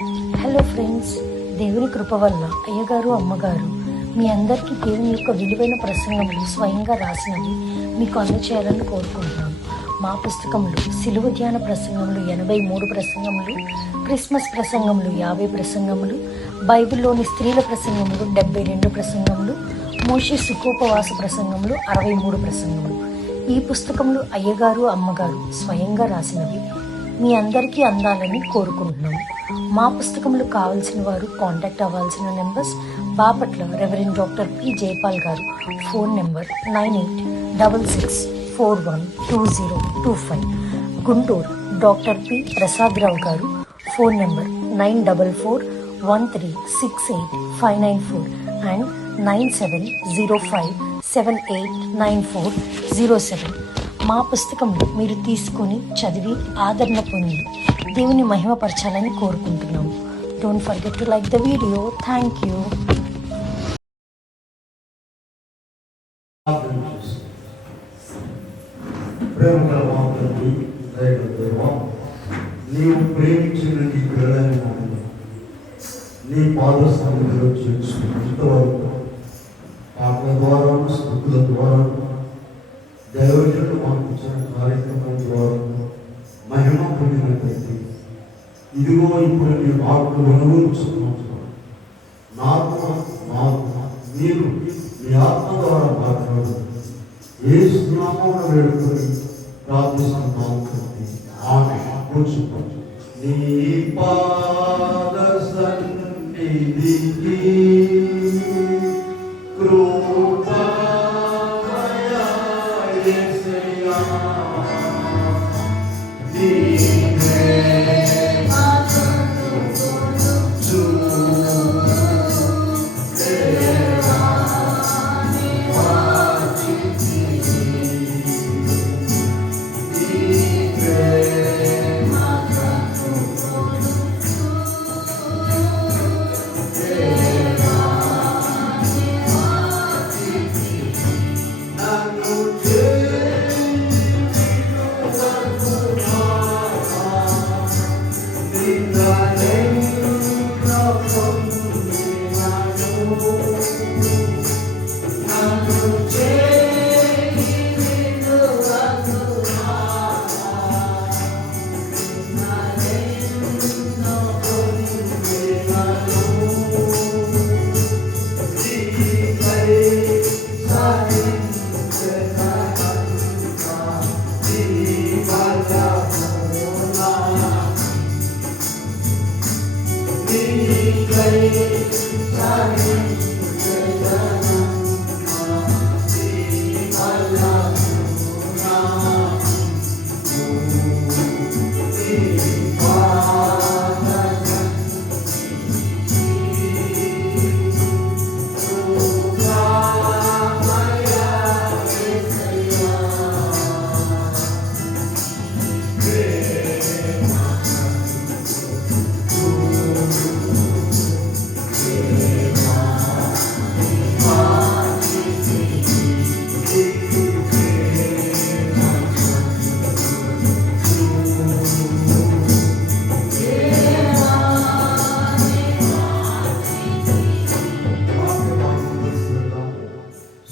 Hello friends, దేవుని కృప వల్ల అయ్యగారు అమ్మగారు మీ అందరికీ దేవుని యొక్క విలువైన ప్రసంగములు స్వయంగా రాసినవి మీకు అందచేయాలని కోరుకుంటున్నాం. మా పుస్తకంలో సిలువ ధ్యాన ప్రసంగములు 83 ప్రసంగములు, క్రిస్మస్ ప్రసంగములు 50 ప్రసంగములు, బైబిల్లోని స్త్రీల ప్రసంగములు 72 ప్రసంగములు, మోషే సుఖోపవాస ప్రసంగములు 63 ప్రసంగములు. ఈ పుస్తకములు అయ్యగారు అమ్మగారు స్వయంగా రాసినవి మీ అందరికీ అందాలని కోరుకుంటున్నాము. మా పుస్తకములు కావాల్సిన వారు కాంటాక్ట్ అవ్వాల్సిన numbers: Bapatla reverend doctor P Jayapal garu, phone number 9866412025. Guntur doctor P Prasad Rao garu, phone number 9413685994 and 9705789407. మా పుస్తకంలో మీరు తీసుకొని చదివి ఆదరణ పొంది దేవుని మహిమపరచాలని కోరుకుంటున్నాము. Don't forget to like the video. Thank you. నీవు ప్రేమించిన నీ పిల్లలైన నీ పాద సన్నిధిలో చేర్చుకున్నంతవరకు పాటల ద్వారా, స్తుతుల ద్వారా, దైవజనులు మాకు ఇచ్చిన కార్యక్రమం ద్వారా మహిమ పొందినట్లయితే ఇదిగో ఇప్పుడు నీ మాటలు వినవచ్చున్నాను. నాకు మీరు మీ ఆత్మ ద్వారా మాట్లాడు. ఏ స్నామమును వేడుకొని ప్రార్థిస్తున్నాము. ఆమె కూర్చుకోవచ్చు. నీ పాద సన్నిధికి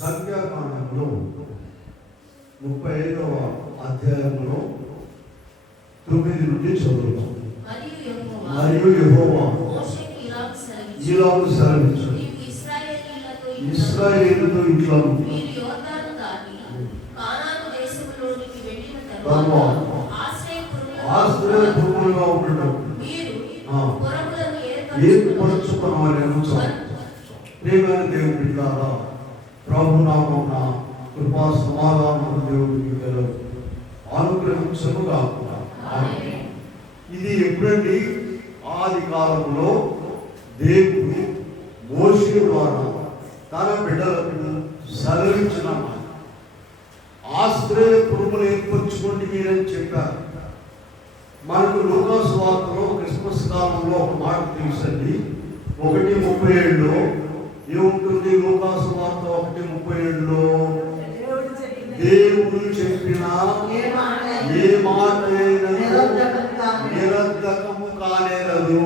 సంఖ్యాకాండంలో 35వ అధ్యాయంలో 9 నుండి చదువుతాం. మరియు యెహోవా ఇలాగు సెలవిచ్చు, ఇశ్రాయేలుతో ఇట్లా ఆశ్రయపురములుగా ఉండటం ఏర్పరచుకున్నారని ప్రియమైన దేవుని బిడ్డలారా, ప్రభు నామమున కృపా సమాధానము దేవుడికి అనుగ్రహించునుగా. ఇది ఎప్పుడండి? ఆది కాలంలో దేవుడు మోషే ద్వారా తన బిడ్డలకు సెలవించిన ఆశ్రయపురములు ఏర్పరచుకోండి మీరని చెప్పారు. మనకు లూకా సువార్తలో క్రిస్మస్ కాలంలో ఒక మాట తెలుసండి. 1:37లో ఏముంటుంది? లూకా సువార్త 1:37లో దేవుడు చెప్పిన ఏ మాట నిరర్ధకము కానేరదు.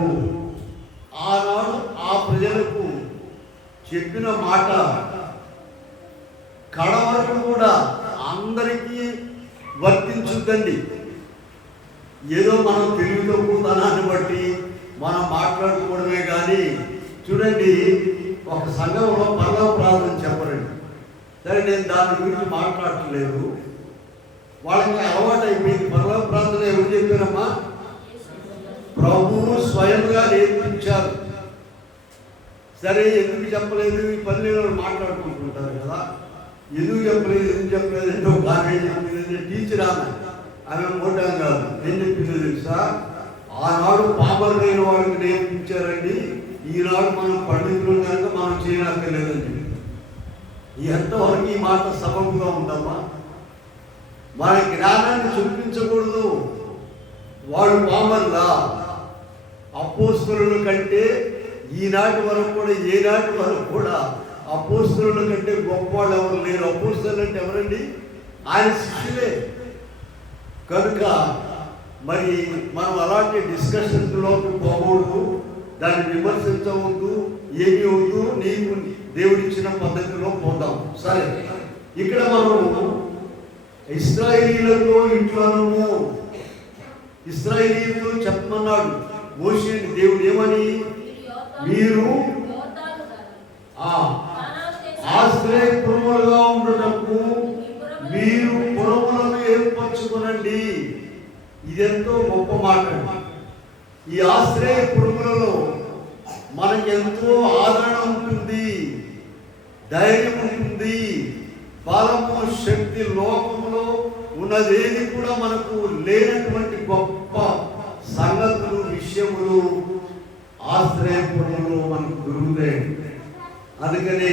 చెప్పిన మాట కడ వరకు కూడా అందరికీ వర్తించుద్దండి. ఏదో మనం తెలివి తక్కువతనాన్ని బట్టి మనం మాట్లాడుకోవడమే కానీ చూడండి, ఒక సంఘంలో పరలోక ప్రార్థన చెప్పరండి. సరే, నేను దాని గురించి మాట్లాడట్లేదు. వాళ్ళకి అలవాటు అయిపోయింది. పరలోక ప్రార్థన ఎవరు చెప్పారమ్మా? ప్రభువు స్వయంగా నేర్పించారు. సరే, ఎందుకు చెప్పలేదు? ఈ పల్లెలో మాట్లాడుకుంటుంటారు కదా, ఎందుకు చెప్పలేదు అంటే ఒక ఆమె చెప్పింది, టీచర్ ఆమె మోటాం కాదు. ఏం చెప్పింది తెలుసా? ఆనాడు పామరులైన వాళ్ళకి నేర్పించారండి, ఈనాడు మనం పండితులు కనుక మనం చేయనక్కర్లేదండి. ఎంతవరకు ఈ మాట సబబుగా ఉందమ్మా? మన జ్ఞానాన్ని చూపించకూడదు. వాడు పామరులా? అపోస్తలుల కంటే ఈనాటి వరకు కూడా, ఏనాటి వరకు కూడా అపోస్తలుల కంటే గొప్ప వాళ్ళు ఎవరు లేరు. అపోస్తలు అంటే ఎవరండి? ఆయన శిష్యులే. కనుక మరి మనం అలాంటి డిస్కషన్స్లోకి పోకూడదు, దాన్ని విమర్శించవద్దు, ఏమి వద్దు. నీకు దేవుడిచ్చిన పద్ధతిలో పోదాం. సరే, ఇక్కడ మనము ఇశ్రాయేలీయులతో ఇంట్లోనూ ఇశ్రాయేలీయులు చెప్పమన్నాడు మోషేని దేవుడు ఏమని? మీరు ఆశ్రయపురములుగా ఉండటకు మీరు పురములను ఏర్పరచుకునండి. ఇదెంతో గొప్ప మాట. ఈ ఆశ్రయపురములలో మనకెంతో ఆదరణ ఉంటుంది, ధైర్యం ఉంటుంది, బలము, శక్తి. లోకంలో ఉన్నదేది కూడా మనకు లేనటువంటి గొప్ప సంగతులు, విషయములు ఆశ్రయపురములో మనకు దొరుకుతాయి. అందుకని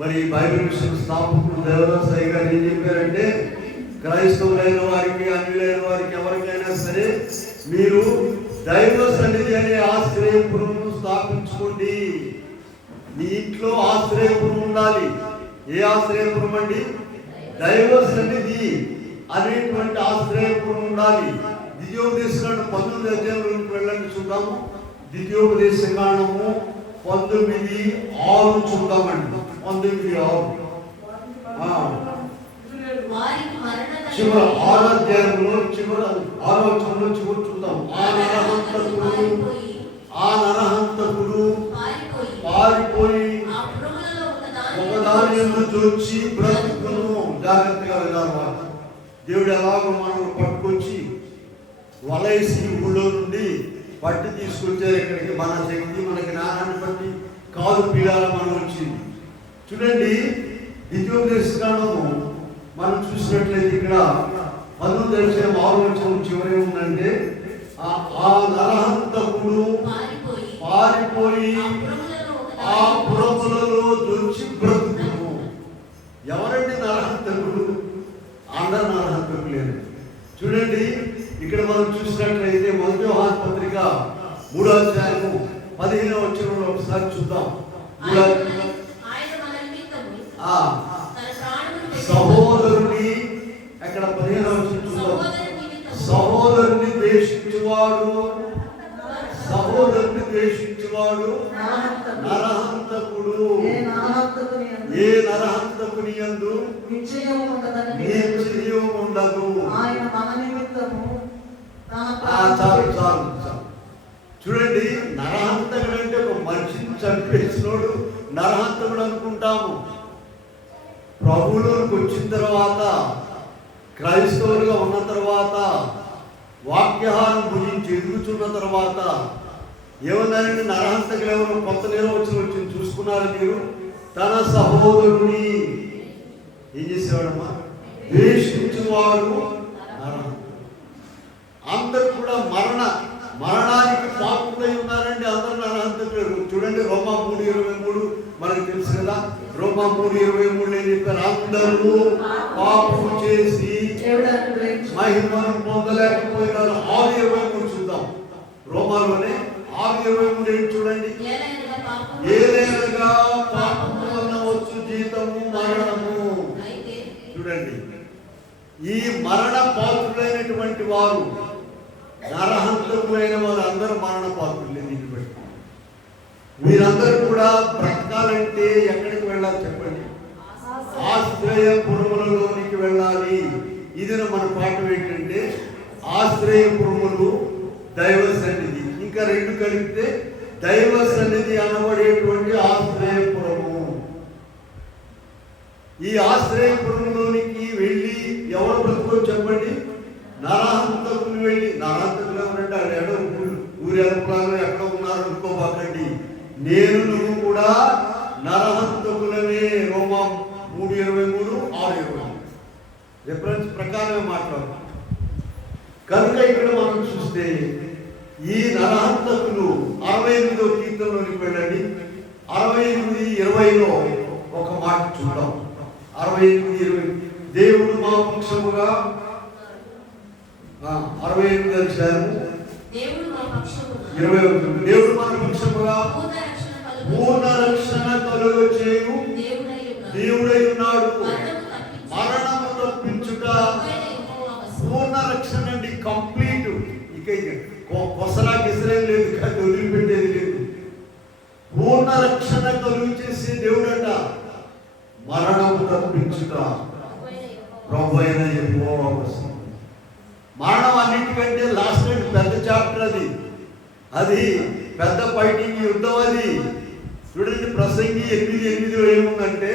మరి బైబిల్ మిషన్ స్థాపకుడు దేవదాసయ్య గారు ఏం చెప్పారంటే, క్రైస్తవులైన వారికి, అన్యులైన వారికి, ఎవరికైనా సరే మీరు దైవ సన్నిధి అనే ఆశ్రయపురమును స్థాపించుకోండి. మీ ఇంట్లో ఆశ్రయపురం ఉండాలి. ఏ ఆశ్రయపురం అండి? దైవ సన్నిధి అనేటువంటి ఆశ్రయపురం ఉండాలి. ద్వితీయోపదేశకాండం 19 అధ్యాయంలోకి వెళ్ళండి, చూద్దాము. ద్వితీయోపదేశకాండము 19:6 చూద్దామండి. 19:6 చివరి 6వ అధ్యాయంలో చివరి 6వ వచనంలో చివరి చూద్దాం. ఆ నరహంతకుడు పారిపోయి ఒకదాని చూచి బ్రతుకును. జాగ్రత్తగా విధానం. దేవుడు ఎలాగో మనం పట్టుకొచ్చి వలైసి ఊళ్ళో నుండి పట్టి తీసుకొచ్చారు ఇక్కడికి. మన శక్తి, మన జ్ఞానాన్ని బట్టి కాదు పీడాల మనం వచ్చింది. చూడండి, ద్వితీయోపదేశకాండము మనం చూసినట్లయితే ఇక్కడ 19వ అధ్యాయం 6వ వచనం చివరి ఉందంటే, ఆ నరహంతకుడు పారిపోయి ఆ పురములలో దొచ్చి బ్రతుకును. ఎవరండి నరహంతకుడు? అందరు నరహంతకులేరు. చూడండి, ఇక్కడ మనం చూసినట్లయితే 1 యోహాను పత్రిక 3వ అధ్యాయము 15వ వచనంలో ఒకసారి చూద్దాం. సహోదరుని, అక్కడ 15వ వచనం చూద్దాం. సహోదరుని ద్వేషించువాడు నరహంతకుడు. ఏ నరహంతకుని యందు నిశ్చయం ఉండదు. చాలు. చూడండి, నరహంతకుడు అంటే ఒక మనిషిని చంపేసినోడు నరహంతకుడు అనుకుంటాము. ప్రభువులోకి వచ్చిన తర్వాత, క్రైస్తవులుగా ఉన్న తర్వాత, వాక్యహారం భుజించి ఎదుగుతున్న తర్వాత ఏమన్నారండి? నరహంతకులు ఎవరు? కొత్త నిర్వచనం చూసుకున్నారు మీరు. తన సహోదరుని ఏం చేసేవాడమ్మా? ద్వేషించేవాడు నరహంతకుడు. అందరూ కూడా మరణానికి పాత్రులై ఉన్నారండి. అందరూ నరహంతకులు. చూడండి, రోమా 3:23 మనకు తెలుసు కదా. రోమా 3:23 ఏం చెప్పారు? అందరూ పాపం చేసి మహిమను పొందలేకపోయినారు. 6:23 చూద్దాం. రోమాలోనే 6:23 ఏంటి చూడండి. ఏదైనా పాపము వలన వచ్చు జీతము మరణము. చూడండి, ఈ మరణ పాత్రులైనటువంటి వారు, నరహంతకులైన వారు అందరూ మరణ పాత్రులే. దీన్ని బట్టి మీరందరూ కూడా బ్రతకాలంటే ఎక్కడికి వెళ్ళాలి చెప్పండి? ఆశ్రయపురములలోనికి వెళ్ళాలి. ఇది మన పాఠం ఏంటంటే ఆశ్రయపురములు, దైవ సన్నిధి. ఇంకా రెండు కలిపితే దైవ సన్నిధి అనబడేటువంటి ఆశ్రయపురము. ఈ ఆశ్రయపురంలోనికి వెళ్ళి ఎవరు బ్రతుకో చెప్పండి? నరహంతకులు వెళ్ళి. నరహంతకులు ఎవరంటే ఎడో ఊరెళ్ళాలో ఎక్కడ ఉన్నారు అనుకోబాకండి. నేను నువ్వు కూడా నరహంతకులనే. రోమా 3:23, 6:20 రిఫరెన్స్ ప్రకారమే మాట్లాడు. కనుక ఇక్కడ మనం చూస్తే ఈ నరహంతకులు 68వ కీర్తనలోనికి వెళ్ళండి. 68:20లో ఒక మాట చూద్దాం. 68:20 దేవుడు మా పక్షముగా 68 అధ్యాయం 21 దేవుడు మన పక్షముగా పూర్ణ రక్షణ కలుగ చేయు దేవుడై ఉన్నాడు. మరణము తప్పించుట పూర్ణ రక్షణ అండి, కంప్లీట్. ఇక కొసరా కిసరేం లేదు, కానీ వదిలిపెట్టేది లేదు. పూర్ణ రక్షణ కలుగు చేసే దేవుడట. మరణము తప్పించుట ప్రభు అయిన యెహోవా వశం. మరణం అన్నిటికంటే లాస్ట్ అండ్ పెద్ద చాప్టర్ అది. అది పెద్ద ఫైటింగ్ యుద్ధం. అది చూడండి, ప్రసంగి 8:8లో ఏముందంటే,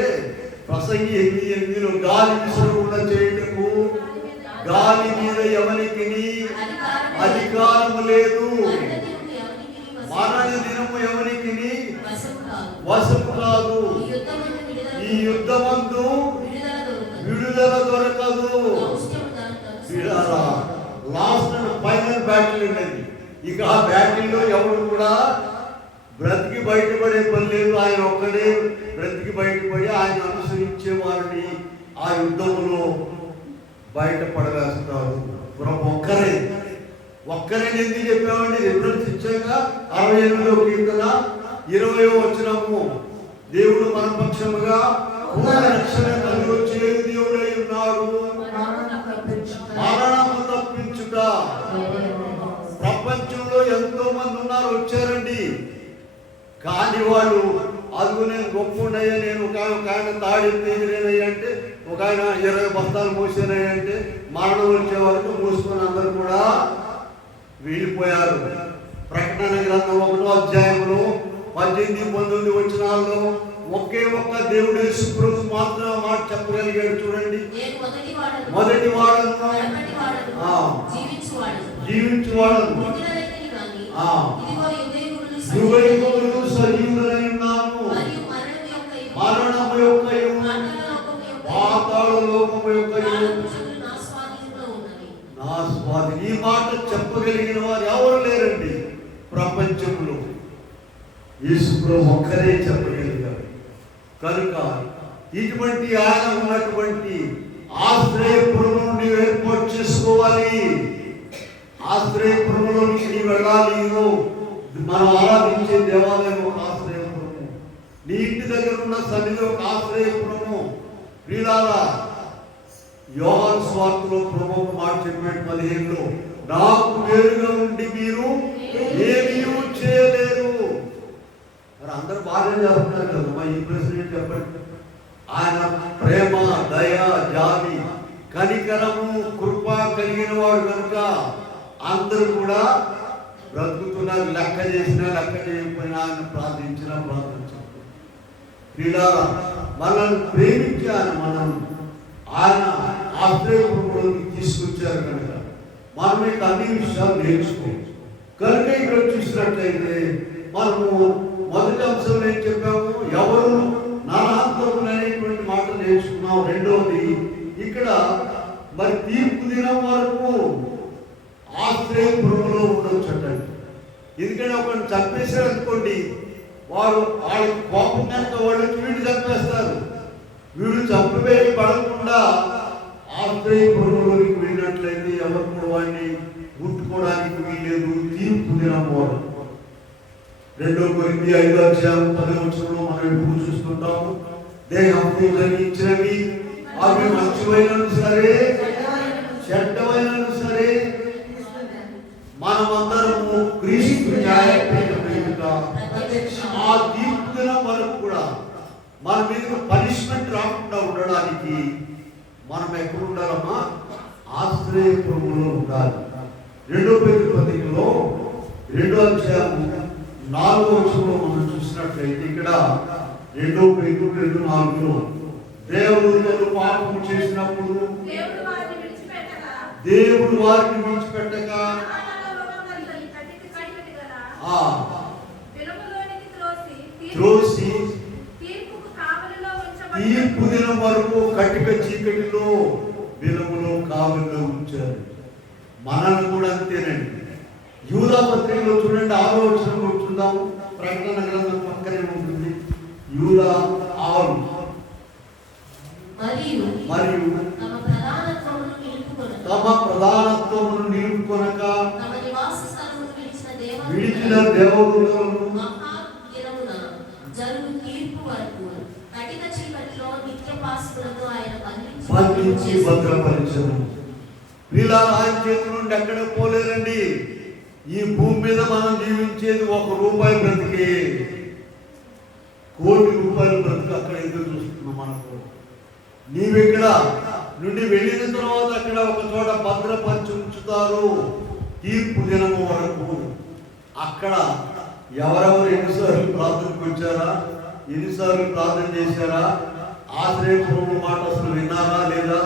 ప్రసంగి 8:8లో గాలి విసరకుండా చేయటకు గాలి మీద ఎవరికి అధికారము లేదు, మరణ దినము ఎవరికి వశము కాదు. ఈ యుద్ధమందు విడుదల దొరకదు. లాస్ట్ అండ్ ఫైనల్ బ్యాటిల్ ఉండేది. ఇక ఆ బ్యాటిల్లో ఎవరు కూడా బ్రతికి బయటపడే పని లేదు. ఆయన ఒక్కడే బ్రతికి బయటపడి ఆయన అనుసరించే వారిని ఆ యుద్ధంలో బయటపడవేస్తారు. ఒక్కరే ఎందుకు చెప్పామండి? రిఫరెన్స్ ఇచ్చాక 68వ కీర్తన 20వ వచనము, దేవుడు మన పక్షముగా పూర్ణ రక్షణ కలిగొచ్చే దేవుడై ఉన్నాడు. మరణము తప్పించుట. ప్రపంచంలో ఎంతో మంది ఉన్నారు, వచ్చారండి. కానీ వాళ్ళు అదుగు నేను గొప్ప ఉండయ్యా, నేను ఒక ఆయన తాడెత్తేనయ్యా అంటే, ఒక ఆయన 20 బస్తాలు మోసానయ్యా అంటే, మరణం వచ్చే వరకు మూసుకొని అందరూ కూడా వెళ్ళిపోయారు. ప్రకటన గ్రంథం 1వ అధ్యాయంలో 18-19 వచనాల్లో ఒకే ఒక్క దేవుడు యేసుక్రీస్తు మాత్రం మాట చెప్పగలిగాడు. చూడండి, మొదటి వాడను జీవించువాడను యుగయుగములు సజీవులై ఉన్నాము. మరణము యొక్క పాతాళ లోకము యొక్క నా స్వాధీనం. ఈ మాట చెప్పగలిగిన వారు ఎవరు లేరండి ప్రపంచంలో. యేసుప్రభు ఒక్కరే చెప్పగలిగారు. కనుక ఇటువంటి ఆయన ఉన్నటువంటి ఆశ్రయపురం నుండి ఏర్పాటు చేసుకోవాలి. ఆశ్రయపురంలోకి నీ వెళ్ళాలి. మనం ఆరాధించే దేవాలయం ఒక ఆశ్రయపురము, నీ ఇంటి దగ్గర ఉన్న సన్నిధి ఒక ఆశ్రయపురము. ప్రియులారా, యోహాను సువార్తలో ప్రభువు మాట చెప్పాడు 15లో, నాకు వేరుగా ఉండి మీరు ఏమీ చేయలేరు. మరి అందరూ బాగా చేస్తున్నారు కదా, మా ఈ ప్రెసిడెంట్ చెప్పండి. ఆయన ప్రేమ, దయ, జాలి, కనికరము, కృప కలిగిన వాడు కనుక అందరూ కూడా బ్రతుకుతున్నారు. లెక్క చేసినా లెక్క చేయకపోయినా ఆయన ప్రార్థించినా ప్రార్థించారు. ప్రియులారా, మనల్ని ప్రేమించి ఆయన ఆశ్రయపురంలోకి తీసుకొచ్చారు కనుక మనం ఇక అన్ని విషయాలు నేర్చుకోవచ్చు. కనుక ఇక్కడ చూసినట్లయితే మనము మొదటి అంశంలో ఏం చెప్పాము? ఎవరు నరహంతకులు అనేటువంటి మాట నేర్చుకున్నాం. రెండవది, ఇక్కడ మరి తీర్పు దినం వరకు ఆశ్రయపురంలో ఉండొచ్చండి. ఎందుకంటే ఒకరిని చంపేశారు అనుకోండి, వాళ్ళకి కోపం కనుక వాళ్ళు వీడు చంపేస్తారు. వీడు చంపవేసి పడకుండా ఆశ్రయపురంలోకి వెళ్ళినట్లయితే ఎవరు కూడా వాడిని ముట్టుకోవడానికి వీలేదు. తీర్పు దినం వరకు. 2 కొరింథీ 5వ అధ్యాయం 10వ వచనంలో మనం ఎప్పుడు చూస్తుంటాము, దేహంతో జరిగించినవి అవి మంచివైనను సరే చెడ్డవైనను సరే మనమందరము క్రీస్తు న్యాయపీఠం ఎదుట ఆ మన మీద పనిష్మెంట్ రాకుండా ఉండడానికి మనం ఎక్కడ ఉండాలమ్మా? ఆశ్రయపురములో ఉండాలి. 2 పేతురు పత్రికలో 2వ అధ్యాయం 4వ వచనంలో మనం చూసినట్లయితే ఇక్కడ 2 పేతురు 2:4 దేవుడు పాపము చేసినప్పుడు దేవుడు వారిని విడిచిపెట్టక త్రోసి తీర్పు దినం వరకు కటిక చీకటిలో బిలములో కావలిలో ఉంచారు. మనల్ని కూడా అంతేనండి. యూదా పత్రికలో చూడండి 6వ వచనంలో చూద్దాం. ప్రకటన గ్రంథం పక్కనే ఉంటుంది. యూదా 6 మరియు తమ ప్రధానత్వమును నిలుపుకొనక విడిచిన దేవదూతలను బంధించి భద్రపరిచను. వీళ్ళ ఆయన చేతి నుండి ఎక్కడ పోలేరండి. ఈ భూమి మీద మనం జీవించేది ₹1 బ్రతికే, కోటి రూపాయలు బ్రతుకు అక్కడ ఎదురు చూస్తున్నాం. మనకు నీవెక్కడ నుండి వెళ్ళిన తర్వాత అక్కడ ఒక చోట భద్రపరిచి ఉంచుతారు తీర్పు దినము వరకు. అక్కడ ఎవరెవరు ఎన్నిసార్లు ప్రార్థనకు వచ్చారా, ఎన్నిసార్లు ప్రార్థన చేశారా, ఆశ్రయపురము మాట అసలు విన్నారా లేదా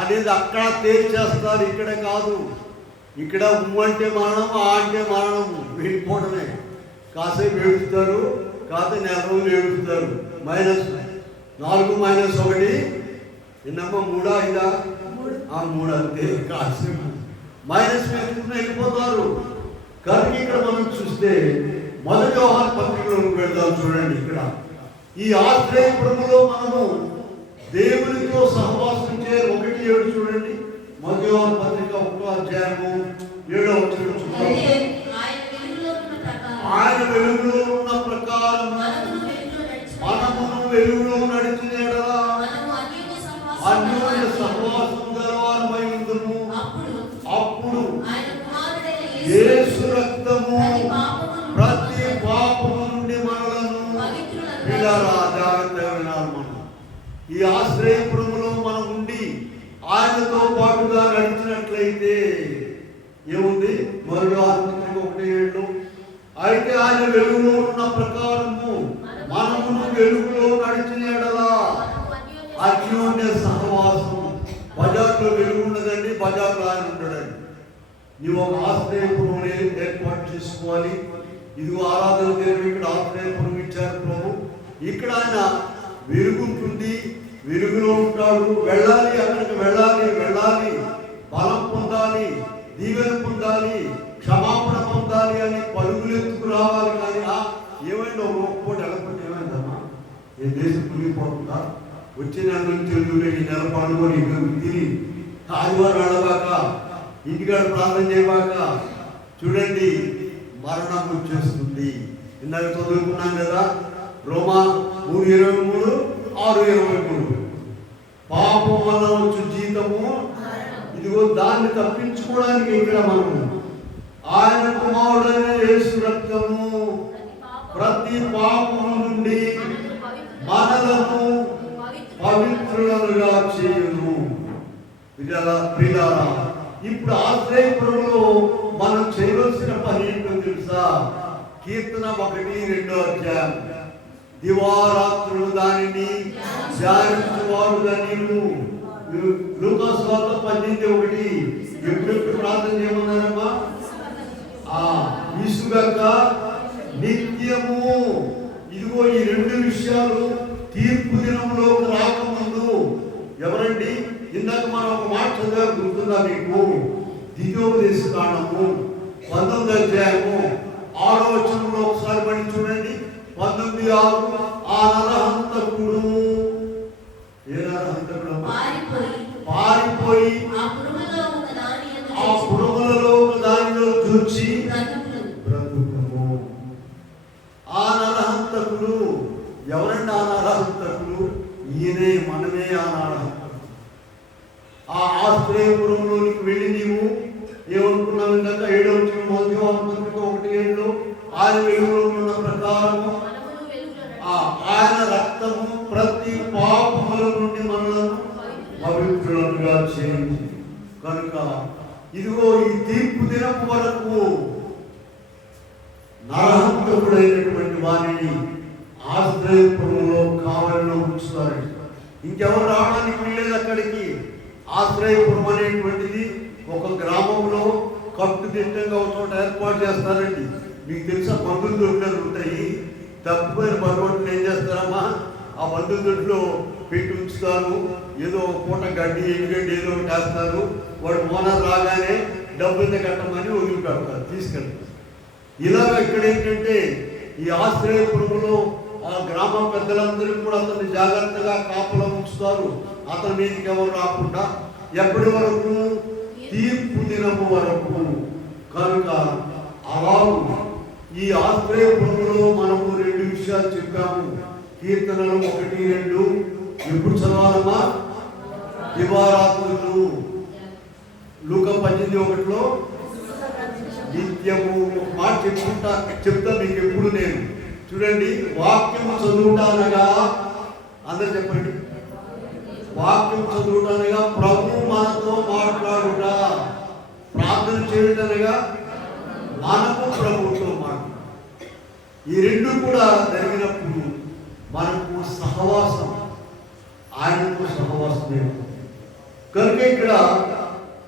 అనేది అక్కడ తేల్చేస్తారు. ఇక్కడ కాదు. ఇక్కడ అంటే మరణం, అంటే మరణం, వెళ్ళిపోవడమే. కాసేపు ఏడుస్తారు, కాకపోతే 4 రోజులు ఏడుస్తారు. -4 -1 ఎన్నమ్మా? 3 5 3 అంతే. కాసేపు మైనస్ వెళ్ళిపోతారు. కనుక ఇక్కడ మనం చూస్తే 1 యోహాను పత్రికలోకి వెళ్దాం. చూడండి, ఇక్కడ ఈ ఆశ్రయపురములో మనము దేవునితో సహవాసం చేయాలి. 1:7 చూడండి. 1 యోహాను పత్రిక 1వ అధ్యాయము 7వ వచనం చూద్దాం. ఆయన వెలుగులో ఉన్న ప్రకారం మనమును వెలుగులో నడిచిన యెడల అన్యోన్య సహవాసం గలవారమై ఉందుము. అప్పుడు యేసు రక్తము ప్రతి పాపము నుండి మనలను జాగ్రత్తగా వినాలి. మనం ఈ ఆశ్రయపురములో మనం ఉండి ఆయనతో పాటుగా నడిచినట్లయితే ఏముంది? 1 యోహాను 1:7 అయితే ఆయన వెలుగులో ఉన్న ప్రకారము మనమును వెలుగులో నడిచిన యెడల అన్యోన్య సహవాసం. బజార్లో వెలుగు ఉండదండి, బజార్లో ఆయన ఉంటాడండి. నీవు ఒక ఆశ్రయపురం ఏర్పాటు చేసుకోవాలి. ఇదిగో ఆరాధన దేవుడు ఇక్కడ ఆశ్రయపురం ఇచ్చారు ప్రభు. ఇక్కడ ఆయన వెలుగుంటుంది, వెలుగులో ఉంటాడు. వెళ్ళాలి, అక్కడికి వెళ్ళాలి, బలం పొందాలి, దీవెన పొందాలి, క్షమాపణ పొందాలి అని పరుగులెత్తుకు రావాలి. కానీ ఏమైంది? ఒక్కొక్కటి ఎలపటి ఏమైందమ్మా? ఏ దేశం కులిపోతుందా? వచ్చిన తెలుగులేని నెల పండుగని తిరిగి ఆదివారం వెళ్ళబాక, ఇంటికాడ ప్రార్థన చేయబాక చూడండి, మరణం వచ్చేస్తుంది. ఇందాక చదువుకున్నాం కదా, రోమా 3:23, 6:23 పాపం వల్ల వచ్చు జీతము ఇదిగో దాన్ని తప్పించుకోవడానికి ఇక్కడ మనము ఆయన కుమారుడైన యేసు రక్తము ప్రతి పాపము నుండి మనలను పవిత్రులుగా చేయును. ప్రియులారా, ఇప్పుడు ఆశ్రయపురంలో మనం చేయవలసిన పని ఏంటో తెలుసా? కీర్తన 1:2 అధ్యాయం దివారాత్రులు దానిని ధ్యానించువాడుగా నీవు. లూకాసు వార్త 18:1 ఎప్పుడు ప్రార్థన చేయమన్నారమ్మా? విసుగక నిత్యము. ఇదిగో ఈ 2 విషయాలు తీర్పు దినంలోకి రాకముందు ఎవరండి? ఇందాక మనం ఒక మాట చదివా, గుర్తుందా మీకు? ద్వితీయోపదేశకాండము 19వ అధ్యాయము 6వ వచనంలో ఒకసారి పడి చూడండి. 19:6 ఆ నరహంతకుడు పారిపోయి ఆ పురుగులలో దానిలో దూర్చి బ్రతుకుము. ఆ నరహంతకుడు ఎవరండి? ఆ నరహంతకుడు ఈయనే, మనమే ఆ నరహంతకుడు. ఆ ఆశ్రయపురంలోనికి వెళ్ళి నీవు ఏమనుకున్నావు? ఇందాక 7వ వచనం 1 యోహాను 1:7 ఆయన వెలుగులో ఉన్న ప్రకారము ఆయన రక్తము ప్రతి పాపముల నుండి మనలను పవిత్రులుగా చేయింది. కనుక ఇదిగో ఈ తీర్పు దినం వరకు నరహంతకుడైనటువంటి వారిని ఆశ్రయపురంలో కావలిలో ఉంచుతారు. ఇంకెవరు రావడానికి వీల్లేదు అక్కడికి. ఆశ్రయపురం అనేటువంటిది ఒక గ్రామంలో కట్టుదిట్టంగా ఒక చోట ఏర్పాటు చేస్తారండి. మీకు తెలుసా, మందుల దొడ్లు ఉంటాయి. తప్పిపోయిన భగవంతుని ఏం చేస్తారమ్మా, ఆ మందుల దొడ్లో పెట్టి ఉంచుతారు. ఏదో పూట గడ్డి ఎండుగడ్డి ఏదో ఒకటి వేస్తారు. వాడు ఓనర్ రాగానే డబ్బులు కట్టమని వదిలిపెడతారు, తీసుకెళ్తారు. ఇలాగ ఇక్కడ ఏంటంటే ఈ ఆశ్రయపురంలో ఆ గ్రామ పెద్దలందరూ కూడా అతన్ని జాగ్రత్తగా కాపులా ఉంచుతారు. అతని మీదకి ఎవరు రాకుండా ఎప్పటి వరకు, తీర్పు దినము వరకు. కనుక అలాగే ఈ ఆశ్రయపురంలో మనము 2 విషయాలు చెప్పాము. కీర్తనలు 1, 2 ఎప్పుడు చదవాలమ్మా? దివారాత్రులు. లూకా 18:1లో నిత్యము. ఒక మాట చెప్తా మీకు ఎప్పుడు నేను. చూడండి, వాక్యము చదువుటానగా, అందరు చెప్పండి, వాక్యం చదువుటనగా ప్రభు మనతో మాట్లాడుట, ప్రార్థన చేయుటనగా మనము ప్రభుతో మాట్లాడు. ఈ 2 కూడా జరిగినప్పుడు మనకు సహవాసం, ఆయనకు సహవాసమే. కనుక ఇక్కడ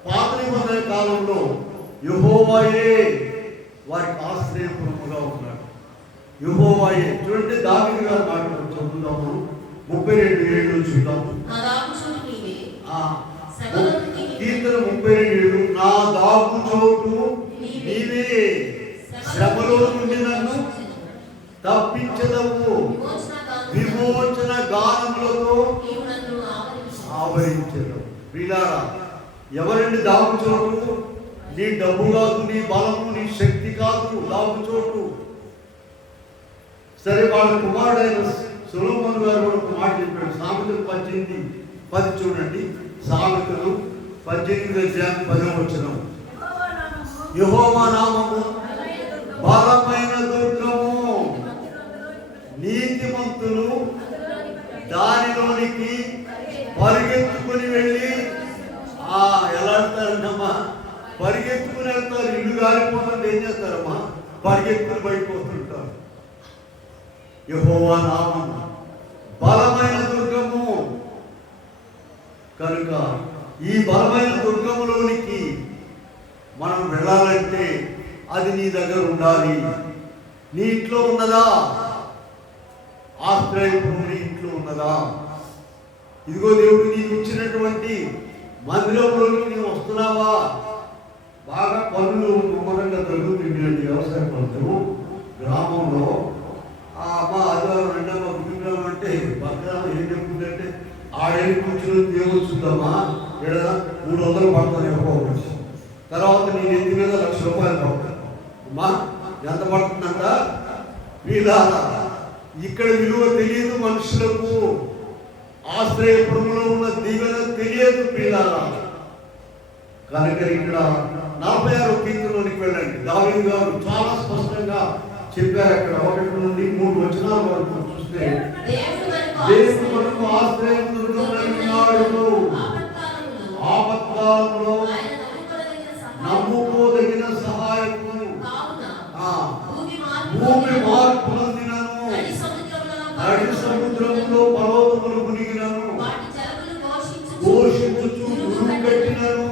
పాత నిబంధన కాలంలో యెహోవాయే వారికి ఆశ్రయపురముగా ఉన్నాడు. యెహోవాయే. చూడండి, దావీదు గారు మాట్లాడు చదువుదాము. 32:7 చూద్దాము. కీర్తన 32:7. నా దాగు చోటు నీవే, శ్రమలో నుండి నన్ను తప్పించదవు, విమోచన గానములతో ఆవరించదు. ప్రియులారా, ఎవరండి దాగు చోటు? నీ డబ్బు కాదు, నీ బలము, నీ శక్తి కాదు దాగు చోటు. సరే, వాళ్ళ కుమారుడైన సొలొమోను గారు కూడా ఒక మాట చెప్పాడు. సామెతలు 18:10 చూడండి. సామెతలు 18:10. యెహోవా నామము బలమైన దుర్గము, నీతిమంతులు దానిలోనికి పరిగెత్తుకుని వెళ్ళి, ఎలా వెళ్తారంటమ్మా? పరిగెత్తుకుని వెళ్తారు. ఇల్లు గాలిపోతుంటే ఏం చేస్తారమ్మా? పరిగెత్తుకుని బయటపోతుంటారు. యెహోవా నామము బలమైన దుర్గము. కనుక ఈ బలమైన దుర్గములోనికి మనం వెళ్ళాలంటే అది నీ దగ్గర ఉండాలి. నీ ఇంట్లో ఉన్నదా? ఆశ్రయపురం నీ ఇంట్లో ఉన్నదా? ఇదిగో దేవుడు నీకు ఇచ్చినటువంటి మందిరంలోకి నీవు వస్తున్నావా? బాగా పనులు ముమ్మరంగా జరుగుతుంది. వ్యవసాయ పనులు గ్రామంలో అమ్మా ఆదివారం రెండమ్మ కుటుంబం అంటే భద్రం ఏం చెప్తుందంటే, ఆడేళ్ళు కూర్చుని దేవుడు చూద్దామా, ఇక్కడ 300 పడుతుంది ఒక్కొక్కటి. తర్వాత నీ నెత్తి మీద 1,00,000 రూపాయలు పడుతుంది. అమ్మా ఎంత పడుతుందంట? వీళ్ళారా ఇక్కడ విలువ తెలియదు మనుషులకు. ఆశ్రయపురంలో ఉన్న దీవెన తెలియదు పిల్లారా. కనుక ఇక్కడ 46వ కీర్తనలోనికి వెళ్ళండి. దావీదు గారు చాలా స్పష్టంగా చెప్పారు. అక్కడ 1 నుండి 3 వచనాల వరకు చూస్తే, దేవుడు మనకు ఆశ్రయం ఉన్నాడు, ఆపత్కాలంలో నమ్ముకోదగిన సహాయము, భూమి మార్పు పొందినను, నడి సముద్రంలో పర్వతములు మునిగినను, ఘోషించుచు గురువు కట్టినను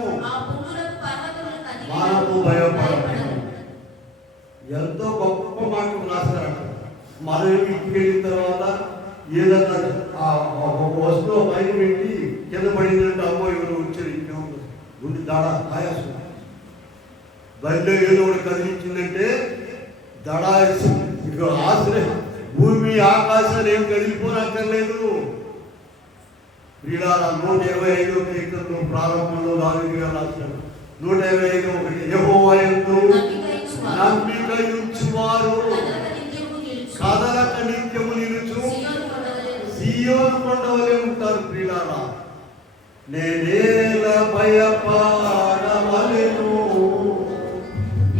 మనము భయపడము. ఎంతో గొప్ప మాటలు రాశారు. మనం ఇంటికి వెళ్ళిన తర్వాత ఏదన్నా ఒక వస్తువు పైన పెట్టి కింద పడిందంటే అమ్మో ఎవరు వచ్చారు, గుండె దడ ఆయాసం. బండిలో ఏదో ఒకటి కదిలించిందంటే దడాయాసం. ఇక ఆశ్రయం, భూమి ఆకాశాలు ఏం కదిలిపోనక్కర్లేదు. వీళ్ళ 125వ కీర్తనలో ప్రారంభంలో దావీదు గారు రాశారు. 125:1 యెహోవా యందు నమ్మిక ఉంచువారు కదలక నిత్యము నిలుచు సీయోను కొండ వలె ఉంటారు. ప్రియులారా, నేనేల భయపడవలెను,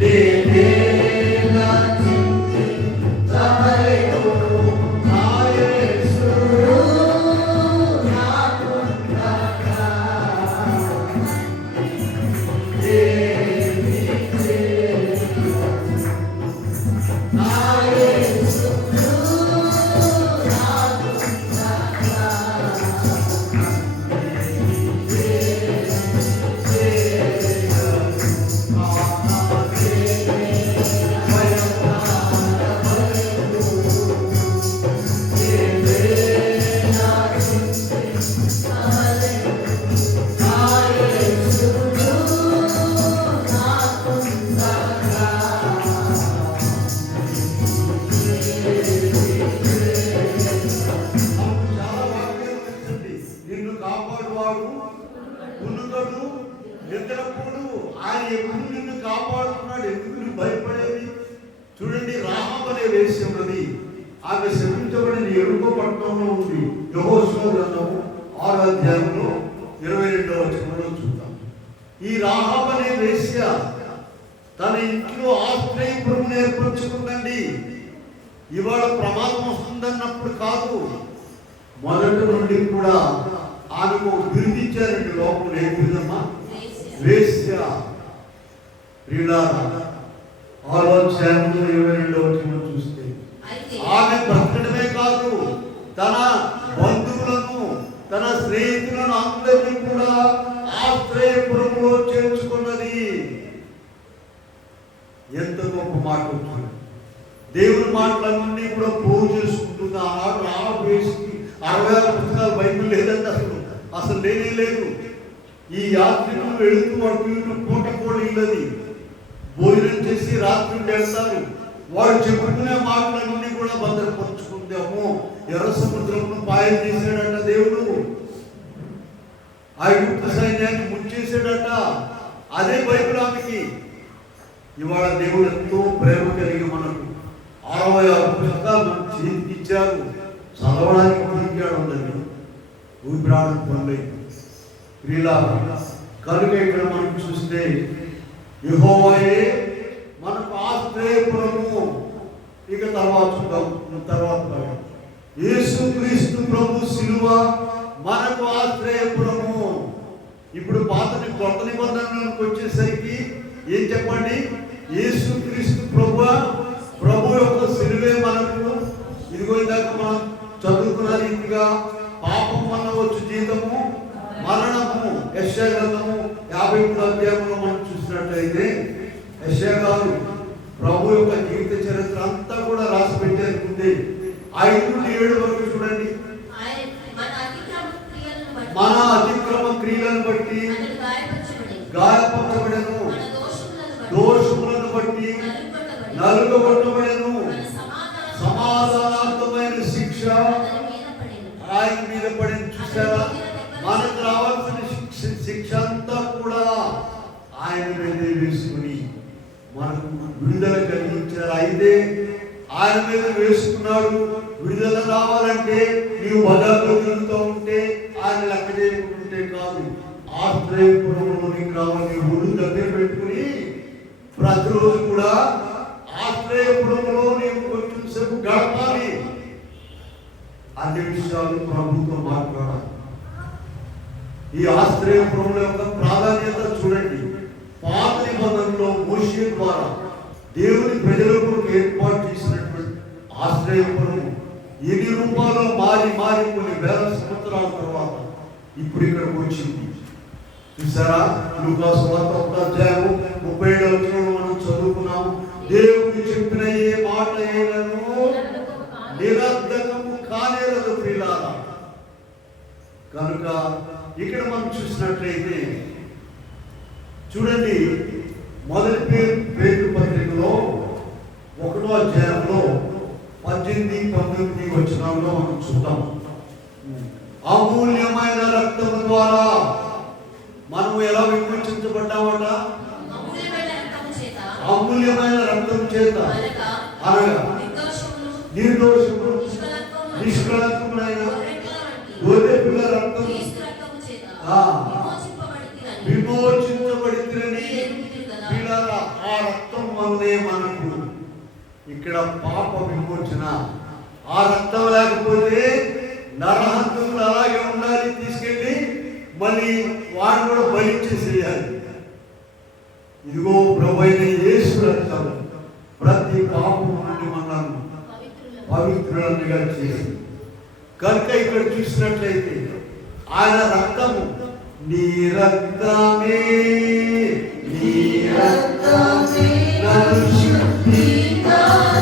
నేనేల చింతించవలెను, నా యేసు ఉన్నతడు నిద్రపోడు. ఆయన ఎప్పుడు నిన్ను కాపాడుతున్నాడు. ఎందుకు నువ్వు భయపడేది? చూడండి, రాహాబు అనే వేశ్య ఉన్నది. ఆమె శపించబడిన ఎరుకో పట్టణంలో ఉంది. యెహోషువ గ్రంథము 6వ అధ్యాయంలో 22వ వచనంలో చూద్దాం. ఈ రాహాబు అనే వేశ్య తన ఇంట్లో ఆశ్రయపురమును ఏర్పరచుకుందండి. ఇవాళ ప్రమాదం వస్తుందన్నప్పుడు కాదు, మొదటి నుండి కూడా ఆమెకు బిరుదిచ్చారండి. లోపల ఏ బిరుదమ్మా? వేశ్య. ప్రియులారా, 6వ అధ్యాయంలో 22వ వచనం చూస్తే ఆమె బ్రతకడమే కాదు, తన బంధువులను, తన స్నేహితులను అందరినీ కూడా ఆశ్రయపురంలో చేర్చుకున్నది. ఎంత గొప్ప మాట! దేవుని మాటలన్నీ కూడా పోగు చేసుకుంటుంది. ఆనాడు రాహాబు వేసి 66 పుస్తకాలు బైబిల్ లేదండి. అసలు లేనే లేదు. ఈ యాత్రికులు వెళుతూ అటు ఇటు పూటకోళ్ళు ఇల్లది భోజనం చేసి రాత్రి వెళ్తారు. వాడు చెప్పుకునే మాటలన్నీ కూడా భద్రపరుచుకుంది. అమ్మో, ఎర్ర సముద్రంను పాయం చేశాడట దేవుడు. ఐగుప్తు సైన్యాన్ని ముంచేశాడట. అదే బైబిల్ ఆమెకి. ఇవాళ దేవుడు ఎంతో ప్రేమ కలిగి మనకు 66 పుస్తకాలు మనకు చేతికి ఇచ్చారు. చదవడానికి పనికిరాడు ఉందండి, ఊపిరాడని పనులేదు. కనుక ఇక్కడ మనం చూస్తే యెహోవాయే మనకు ఆశ్రయపురము. ఇక తర్వాత చూద్దాం. తర్వాత యేసుక్రీస్తు ప్రభు శిలువ మనకు ఆశ్రయపురము. ఇప్పుడు కొత్త నిబంధనలకు వచ్చేసరికి ఏం చెప్పండి? యేసుక్రీస్తు ప్రభు యొక్క శిలువే మనకు. ఇదిగో ఇందాక మనం చదువుకున్న రీతిగా పాపం వల్ల వచ్చు జీతము మరణము. యెషయా గ్రంథము 53వ అధ్యాయంలో మనం చూసినట్లయితే యెషయా గారు ప్రభు యొక్క జీవిత చరిత్ర అంతా కూడా రాసి పెట్టేది. 5 నుండి 7 వరకు చూడండి. మన అతిక్రమ క్రియలను బట్టి గాయపరచబడెను, దోషములను బట్టి నలుగగొట్టబడెను, సమాధానార్థమైన శిక్ష ఆయన మీద పడింది. చూసారా? మనకు రావాల్సిన శిక్ష అంతా కూడా ఆయన మీద వేసుకుని మనకు విడుదల కలిగించారు. అయితే ఆయన మీద వేసుకున్నాడు. విడుదల రావాలంటే నీవు బజార్లో తిరుగుతూ ఉంటే, ఆయన లెక్క చేయకుంటే కాదు, ఆశ్రయపురంలోనికి రావాలి. ఒళ్ళు దగ్గర పెట్టుకుని ప్రతిరోజు కూడా ఆశ్రయపురంలో నీవు కొంచెం సేపు గడపాలి. అన్ని విషయాలు ప్రభుత్వం మాట్లాడాలి. ఈ ఆశ్రయపురంలో యొక్క ప్రాధాన్యత చూడండి. పాత నిబంధనలో మోషే ద్వారా దేవుని ప్రజల కొరకు ఏర్పాటు చేసినటువంటి ఆశ్రయపురం ఎన్ని రూపాల్లో మారి కొన్ని వేల సంవత్సరాల తర్వాత ఇప్పుడు ఇక్కడికి వచ్చింది. చూసారా? లూకా సువార్త 1వ అధ్యాయము 37వ వచనంలో మనం చదువుకున్నాము. దేవుడు చెప్పిన ఏ మాట అయినను నిరర్ధకము కానేరదు ప్రియులారా. కనుక ఇక్కడ మనం చూసినట్లయితే చూడండి, మొదటి పేతురు పత్రికలో 1వ అధ్యాయంలో 18, 19 వచనాల్లో మనం చూద్దాం. అమూల్యమైన రక్తము ద్వారా మనం ఎలా విమోచించబడ్డామట? అమూల్యమైన రక్తం చేత, అనగా నిర్దోషము నిష్కళంకమైన గొర్రె పిల్ల రక్తం విమోచించబడితిరని. ఆ రక్తం వల్లే మనకు ఇక్కడ పాప విమోచన. ఆ రక్తం లేకపోతే నరహంతకులు అలాగే ఉండాలి, తీసుకెళ్ళి మళ్ళీ వాడు కూడా బలించేసేయాలి. ఇదిగో ప్రభువైన యేసు రక్తం ప్రతి పాపం నుండి మనం పవిత్రులుగా చేసింది. కనుక ఇక్కడ చూసినట్లయితే ఆయన రక్తము నీ రక్తమే నన్ను శుద్ధీకరించు.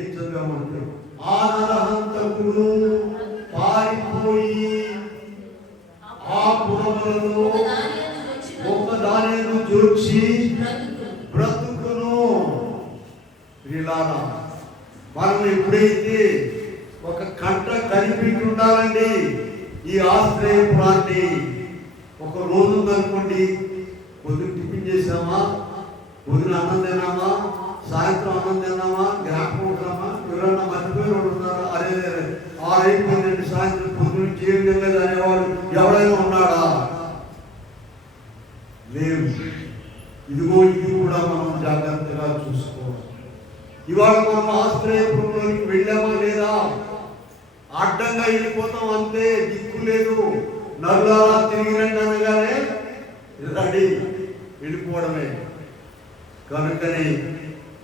ఏం చదివామంటే ఆ నరహంతకుడు పారిపోయి ఆ పురములలో ఒకదానిని చూచి బ్రతుకును. ఇలాగా మనం ఎప్పుడైతే ఒక కంట కనిపెట్టి ఉండాలండి ఈ ఆశ్రయపురాన్ని. ఒక రోజు ఉందనుకోండి, పొద్దున టిఫిన్ చేసామా, పొద్దున అన్నం తిన్నామా, సాయంత్రం అన్నం తిన్నామా, జ్ఞాపకం ఉంటామా, ఎవరన్నా మర్చిపోయి ఉన్నారా, అరే 6 అయిపోయిందండి సాయంత్రం పొద్దున నుంచి ఏం తినలేదు అనేవాడు ఎవరైనా ఉన్నాడా? లేవు. ఇదిగో ఇది కూడా మనం జాగ్రత్తగా చూసుకోవాలి. ఇవాళ మనం ఆశ్రయపురంలోకి వెళ్ళామా లేదా? అడ్డంగా వెళ్ళిపోతాం అంతే, దిక్కు లేదు. నల్లారా తిరిగి రండి అనగానే రెడీ వెళ్ళిపోవడమే. కనుకనే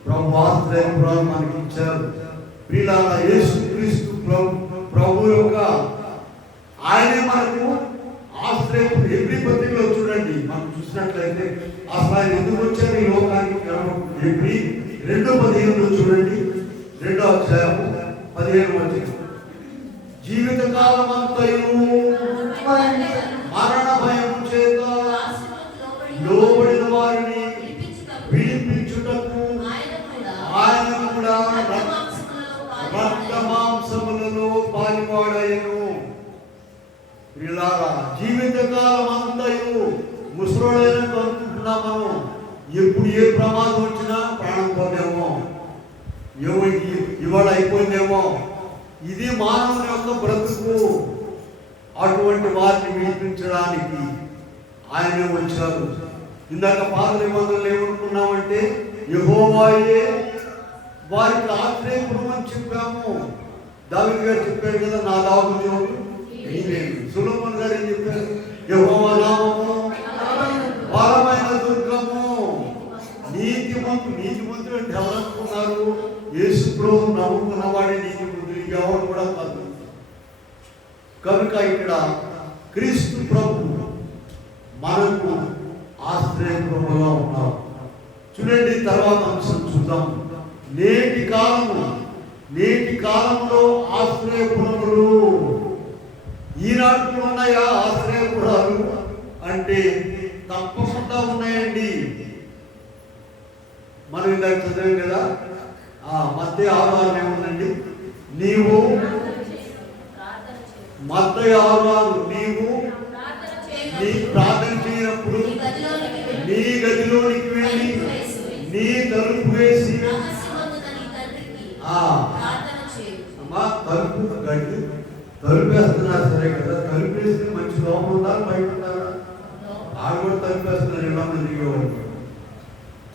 ప్రభు ఆశ్రయపురం మనకి ఇచ్చారు. ప్రియులారా, యేసుక్రీస్తు ప్రభు యొక్క ఆయనే మనకు ఆశ్రయం. ఎవ్రీ పత్రికలో చూడండి, మనం చూసినట్లయితే అసలు ఆయన ఎందుకు వచ్చారు ఈ లోకానికి? ఎవ్రీ 2:15 చూడండి, 2వ అధ్యాయం 15వ వచనం. జీవితకాలం అంతయు మరణ భయం చేత లోబడిన వారిని విడిపించుటకు ఆయన కూడా రక్త మాంసములలో పాలివాడయను. ప్రియులారా, జీవితకాలం అంతయు ముసలోడైన అనుకుంటున్నాం మనం. ఎప్పుడు ఏ ప్రమాదం వచ్చినా ప్రాణం పోదేమో, ఇవాళ అయిపోయిందేమో. ఇది మానవుని యొక్క బ్రతుకు. అటువంటి వారిని విడిపించడానికి ఆయనే వచ్చారు. ఇందాక పాత నిబంధనలు ఏమనుకున్నామంటే యెహోవాయే వారికి ఆశ్రయపురం అని చెప్పాము. దావీదు గారు చెప్పారు కదా, నా దావీదు నీవేమి. సొలొమోను గారు ఏం చెప్పారు? యెహోవా నామము బలమైన దుర్గము. నీతిమంతుడు అంటే ఎవరు అనుకున్నారు? యేసు ప్రభువు నమ్ముకున్నవాడే నీతిమంతుడు, ఎవరు కూడా కాదు. కనుక ఇక్కడ క్రీస్తు ప్రభు మనకు ఆశ్రయపురముగా ఉన్నారు. చూడండి, తర్వాత అంశం చూద్దాం. నేటి కాలంలో ఆశ్రయపురములు ఈనాడు ఉన్నాయా? ఆశ్రయపురాలు అంటే తప్పకుండా ఉన్నాయండి. మనం ఇందాక చదివాం కదా, మత్తయి 6:6 ఏముందండి? నీవు మత్తయి 6:6 నీవు నీ ప్రార్థన చేయనప్పుడు నీ గదిలోనికి వెళ్ళి నీ తలుపు వేసి తలుపేస్తున్నారు. సరే కదా, తలుపేస్తే మంచి లోపం ఉన్నారు, బయట ఉన్నారా? ఆడు కూడా తలుపేస్తున్నారు. ఇలా తిరిగేవాళ్ళు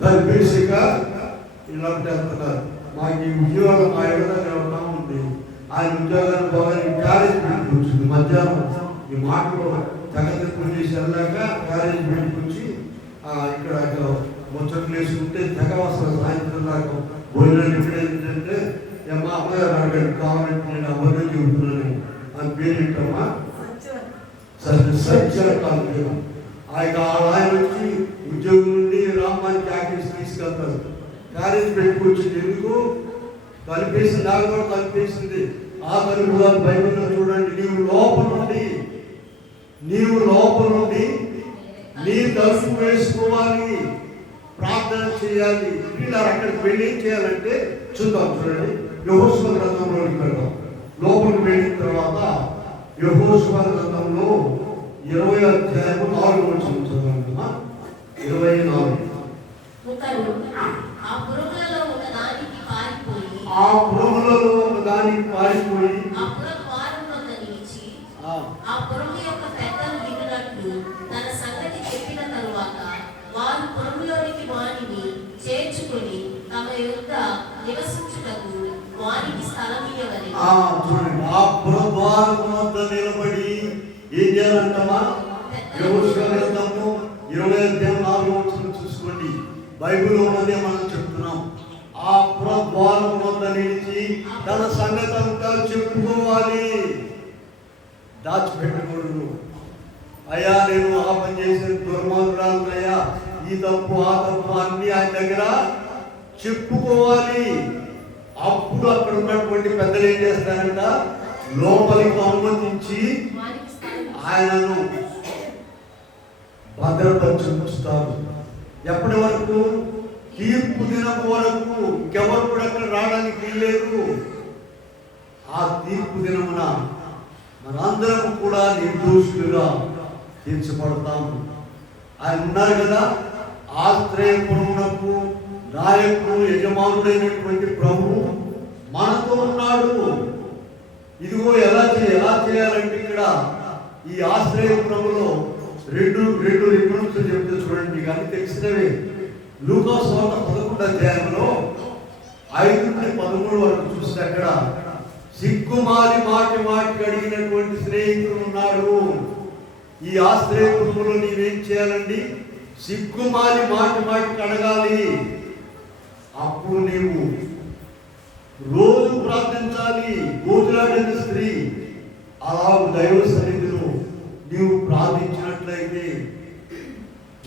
తలుపేసాక ఇలా వెళ్తున్నారు. మాకు ఈ ఉద్యోగాలు మా ఎవరైనా ఉంది. ఆయన ఉద్యోగాన్ని బాగా క్యారేజ్ పెట్టుకొచ్చింది. మధ్యాహ్నం ఈ మాటలు తెగ చేసి వెళ్ళాక క్యారేజ్ పెట్టుకొచ్చి ఇక్కడ ముచ్చట్లు వేసుకుంటే తెగ వస్తారు. సాయంత్రం దాకా భోజనాలు ఎప్పుడైందంటే మా అమ్మగారు అడగండి కావాలంటే నేను అమ్మగా చెబుతున్నాను అని పేరు ఏంటమ్మా సత్యాలు. ఆయన వచ్చి ఉద్యోగం నుండి రామ్మాని జాకెట్స్ తీసుకెళ్తారు. క్యారేజ్ పెట్టుకొచ్చింది. ఎందుకు కలిపేసింది? నాకు కూడా కలిపేసింది. ఆ తలుపు బైబిల్లో చూడండి, నీవు లోపల నుండి తలుపు వేసుకోవాలి, ప్రార్థన చేయాలి. ఇలా అక్కడికి వెళ్ళి ఏం చేయాలంటే చూద్దాం. చూడండి, యెహోషువ గ్రంథంలోకి వెళ్దాం. లోపలికి వెళ్ళిన తర్వాత యెహోషువ గ్రంథంలో 20 అధ్యాయము 4వ వచనం చదవండి. 24. ఆ పురములలో ఒకదానికి పారిపోయి ఆ పురము యొక్క పెద్దలు విన్నట్లు తన సంగతి చెప్పిన తరువాత వారు పురములోనికి వానిని చేర్చుకొని తమ యొద్ద నివసించుటకు వానికి స్థలం ఇవ్వవలెను. చూడండి, ఆ పురద్వారం వద్ద నిలబడి ఏం చేయాలంటమా? యెహోషువ గ్రంథము 20 అధ్యాయం 4వ వచనం చూసుకోండి. బైబిల్లో ఉన్నదే మనం చెప్తున్నాం. ఆ పురద్వారం వద్ద నిలిచి తన సంగతి అంతా చెప్పుకోవాలి, దాచిపెట్టకూడదు. అయ్యా, నేను ఆ పని చేసిన దుర్మార్గురాలనయ్యా, ఈ తప్పు ఆ తప్పు అన్ని ఆయన దగ్గర చెప్పుకోవాలి. అప్పుడు అక్కడ ఉన్నటువంటి పెద్దలు ఏం చేస్తారంట? లోపలికి అనుమతించి ఆయనను భద్రపరుచుస్తారు. ఎప్పటి వరకు? తీర్పు దినం వరకు. ఇంకెవరు కూడా అక్కడ రావడానికి వీల్లేదు. ఆ తీర్పు దినమున మనందరం కూడా నిర్దోషులుగా తీర్చబడతాము. ఆయన ఉన్నారు కదా, ఆశ్రయపురమునకు నాయకుడు యజమానుడైనటువంటి ప్రభువు మనతో ఉన్నాడు. ఇదిగో ఎలా చేయాలంటే ఇక్కడ ఈ ఆశ్రయపురములో రెండు రిఫరెన్స్ చెప్తే చూడండి, కానీ తెలిసినవే. లూకా సువార్త 11వ అధ్యాయంలో 5 నుండి 13 వరకు చూస్తే అక్కడ సిగ్గుమాలి మాటికి అడిగినటువంటి స్నేహితుడు ఉన్నాడు. ఈ ఆశ్రయపురములో నీవేం చేయాలండి? సిగ్గుమాలి మాటికి అడగాలి. అప్పుడు నీవు రోజు ప్రార్థించాలి. గోతులాడిన స్త్రీ అలా దైవ సన్నిధిలో నీవు ప్రార్థించినట్లయితే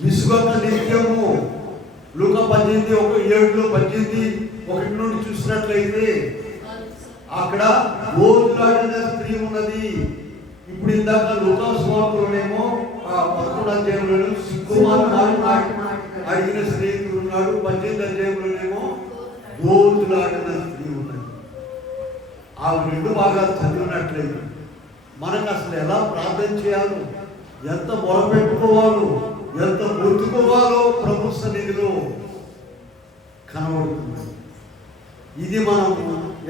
విసుగక నిత్యము లూకా 18:7-18 నుండి చూసినట్లయితే అక్కడ గోతులాడిన స్త్రీ ఉన్నది. ఇప్పుడు ఇందాక లూకా సువార్తలోనేమో 11వ అధ్యాయంలో సిగ్గుమాలి మాటి అడిగిన స్నేహితుడు ఉన్నాడు. 18వ అధ్యాయంలోనేమో గోతులాడిన స్త్రీ ఉన్నది. ఆ 2 భాగాలు చదివినట్లయితే మనకు అసలు ఎలా ప్రార్థన చేయాలో, ఎంత మొరపెట్టుకోవాలో, ఎంత మొత్తుకోవాలో ప్రభు సన్నిధిలో కనబడుతుంది. ఇది మనం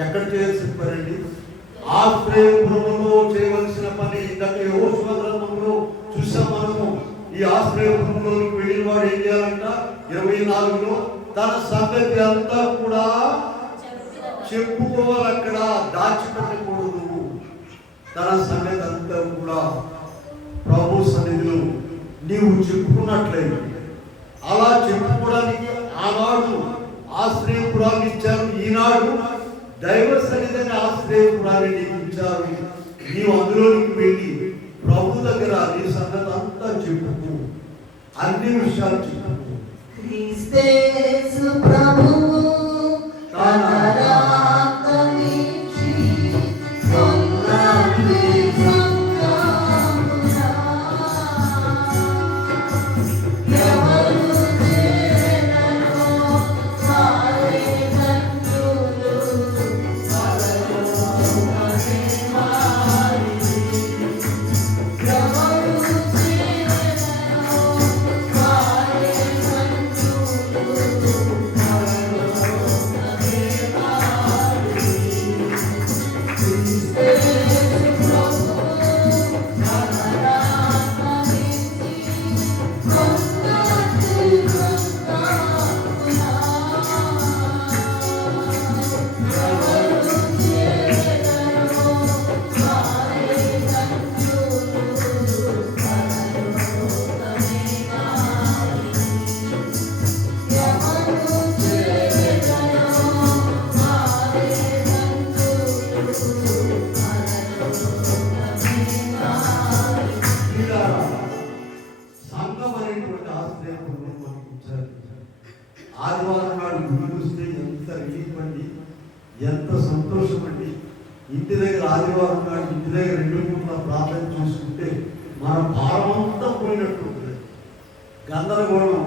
ఎక్కడ చేయాల్సిన పని అండి? ఆశ్రయపురములో చేయవలసిన పని. ఇందాక యెహోషువ గ్రంథంలో చూసాం మనము. ఈ ఆశ్రయపురంలోకి వెళ్ళిన వాడు ఏం చేయాలంట? 24లో తన సంగతి అంతా కూడా చెప్పుకోవాలి. అక్కడ దాచిపెట్టకూడదు. తన సంగతి అంతా కూడా ప్రభు సన్నిధిలో నీవు చెప్పుకున్నట్లయితే, అలా చెప్పుకోవడానికి ఆనాడు ఆశ్రయపురాన్ని ఇచ్చారు, ఈనాడు దైవ సన్నిధిని ఆశ్రయపురాన్ని నీకు ఇచ్చారు. నీవు అందులోనికి వెళ్ళి ప్రభు దగ్గర నీ సంగతి అంతా చెప్పుకు, అన్ని విషయాలు చెప్పుకు. క్రీస్తు ప్రభువు ఆదివారం నాడు గుడి చూస్తే ఎంత రిలీఫ్ అండి, ఎంత సంతోషం అండి. ఇంటి దగ్గర ఆదివారం నాడు ఇంటి దగ్గర 2 పూట్ల ప్రార్థన చూసుకుంటే మన భారం అంతా పోయినట్టు ఉంటుంది. గందరగోళం.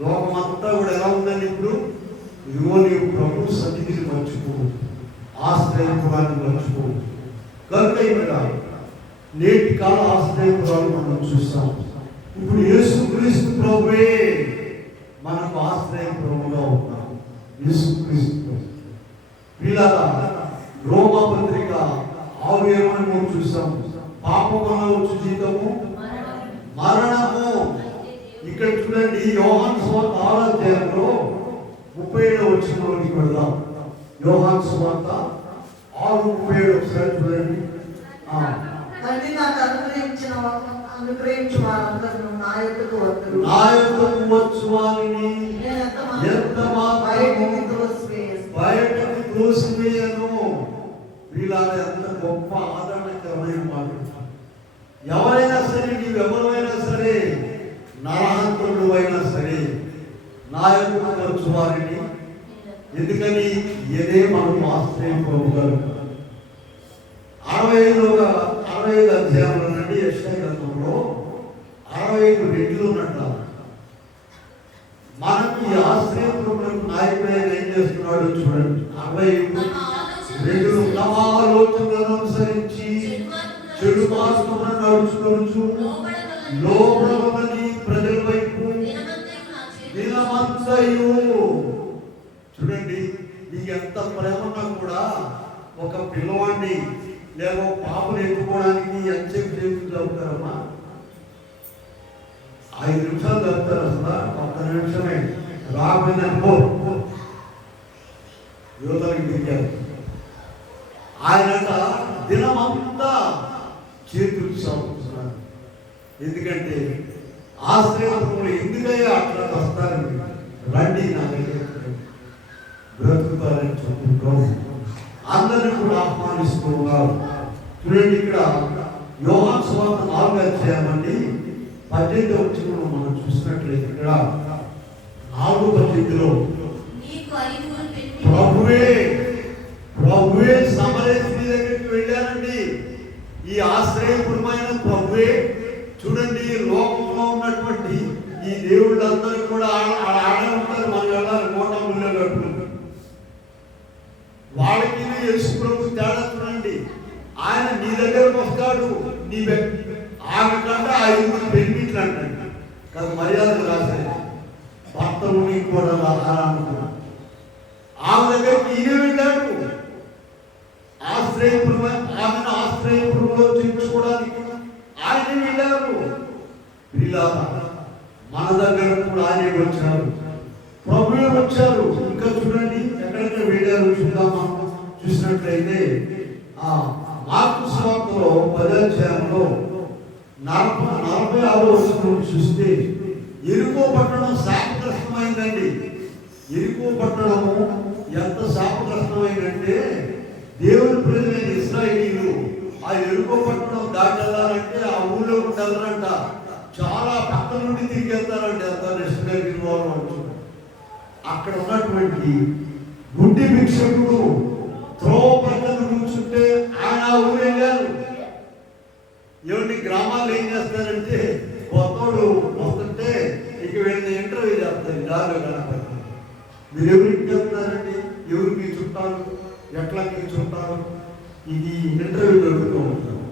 లోకమంతా కూడా ఎలా ఉందండి ఇప్పుడు? ఇదిగో నీవు ప్రభు సన్నిధిని మర్చిపో, ఆశ్రయపురాన్ని మర్చిపో. కనుక ఇక్కడ నేటి కాల ఆశ్రయపురాలు మనం చూస్తాం. ఇప్పుడు యేసుక్రీస్తు ప్రభువే మనకు ఆశ్రయపురముగా ఉన్నాం. యేసుక్రీస్తు వీళ్ళగా రోమా పత్రిక 6 మనం చూస్తాం. పాపం వల్ల వచ్చు జీతము మరణము. ఇక్కడ చూడండి, యోహాను సువార్త 6వ అధ్యాయంలో 37వ వచనంలోకి వెళ్దాం. యోహాను సువార్త 6:37 ఒకసారి చూడండి. తండ్రి నాకు అనుగ్రహించు వారందరూ నా యొద్దకు వత్తురు. నా యొద్దకు వచ్చు వారిని ఎంత మాత్రము బయటకు త్రోసివేయను. వీళ్ళ ఎంత గొప్ప ఆదరణకరమైన మాట. ఎవరైనా సరే, నీవెవరైనా సరే, నరహంతుడు అయినా సరే, నా యొద్దకు వచ్చు వారిని. ఎందుకని? ఇదే మనం ఆశ్రయించుకోగలం. 65 అధ్యాయంలో నుండి యెషయా గ్రంథంలో 65 రెట్లు ఉన్నట్ల మనకు ఈ ఆశ్రయపురములకు నాయకుడైన ఏం చేస్తున్నాడు చూడండి. 65 రెట్లు తమ ఆలోచనలను అనుసరించి చెడు మార్గమున నడుచుకొనుచు లోబడమని ప్రజల వైపు దినమంతయు. చూడండి, నీకు ఎంత ప్రేమ ఉన్నా కూడా ఒక పిల్లవాడిని లేక పాపను ఎత్తుకోవడానికి ఎంతసేపు చేతులు చదువుతారమ్మా? 5 నిమిషాలు చదువుతారు. అసలు 1 నిమిషమే రాకపోయిందనుకో యువతలకు దిగారు. ఆయనట దినమంతా చేతులు చదువుతున్నారు. ఎందుకంటే ఆశ్రయపురంలో ఎందుకయ్యా అట్లా వస్తారండి? రండి నా దగ్గర బ్రతుకుతారని చెప్పుకుంటూ అందరినీ కూడా ఆహ్వానిస్తూ ఉన్నారు. చూడండి, ఇక్కడ యోహాను సువార్త 4వ అధ్యాయం 18వ వచనంలో మనం చూసినట్లయితే ఇక్కడ 4:18లో ప్రభువే సమరయ స్త్రీ దగ్గరికి వెళ్ళారండి. ఈ ఆశ్రయపురమైన ప్రభువే. చూడండి, లోకంలో ఉన్నటువంటి ఈ దేవుళ్ళందరూ కూడా ఆడే ఉంటారు. మనం వెళ్ళాలి కోట ముళ్ళ కట్టుకుంటారు. వాళ్ళకి యేసు ప్రభు తేడా చూడండి. ఆయన నీ దగ్గరకు వస్తాడు. ఆమె కంటే 5 పెళ్లిట్లు అంటండి. కాదు మర్యాదలు రాశారు. భర్తలు నీకు కూడా అనుకున్నాడు. ఆమె దగ్గరికి ఈయన వెళ్ళాడు. ఆమెను ఆశ్రయపురంలో చేర్చుకోవడానికి ఆయన వెళ్ళారు. మన దగ్గర కూడా ఆయనే వచ్చారు. ప్రభువే వచ్చారు. ఇంకా చూడండి, ఎక్కడెక్కడ వెళ్ళారు చూద్దామా? చూసినట్లయితే మార్కు సువార్తలో 10వ అధ్యాయంలో 46వ వచనం చూస్తే ఎరికో పట్టణం శాపగ్రస్తమైందండి. ఎరికో పట్టణము ఎంత శాపగ్రస్తమైందంటే, దేవుని ప్రజలైన ఇశ్రాయేలీయులు ఆ ఎరికో పట్టణం దాటి వెళ్ళాలంటే ఆ ఊళ్ళో వెళ్ళారంట. చాలా పక్క నుండి తిరిగి వెళ్తారండి. అంత రెస్టారెంట్ వాళ్ళు. అక్కడ ఉన్నటువంటి గుడ్డి భిక్షకుడు త్రోవ పక్కన కూర్చుంటే ఆయన ఊరు వెళ్ళారు. ఏమండి, గ్రామాల్లో ఏం చేస్తారంటే కొత్తోడు వస్తుంటే ఇక వీళ్ళని ఇంటర్వ్యూ చేస్తారు. దారిలో కనపడి మీరు ఎవరికి చెప్తారండి? ఎవరు మీ చుట్టాలు? ఎట్లా మీ చుట్టాలు? ఇది ఇంటర్వ్యూ జరుగుతూ ఉంటారు.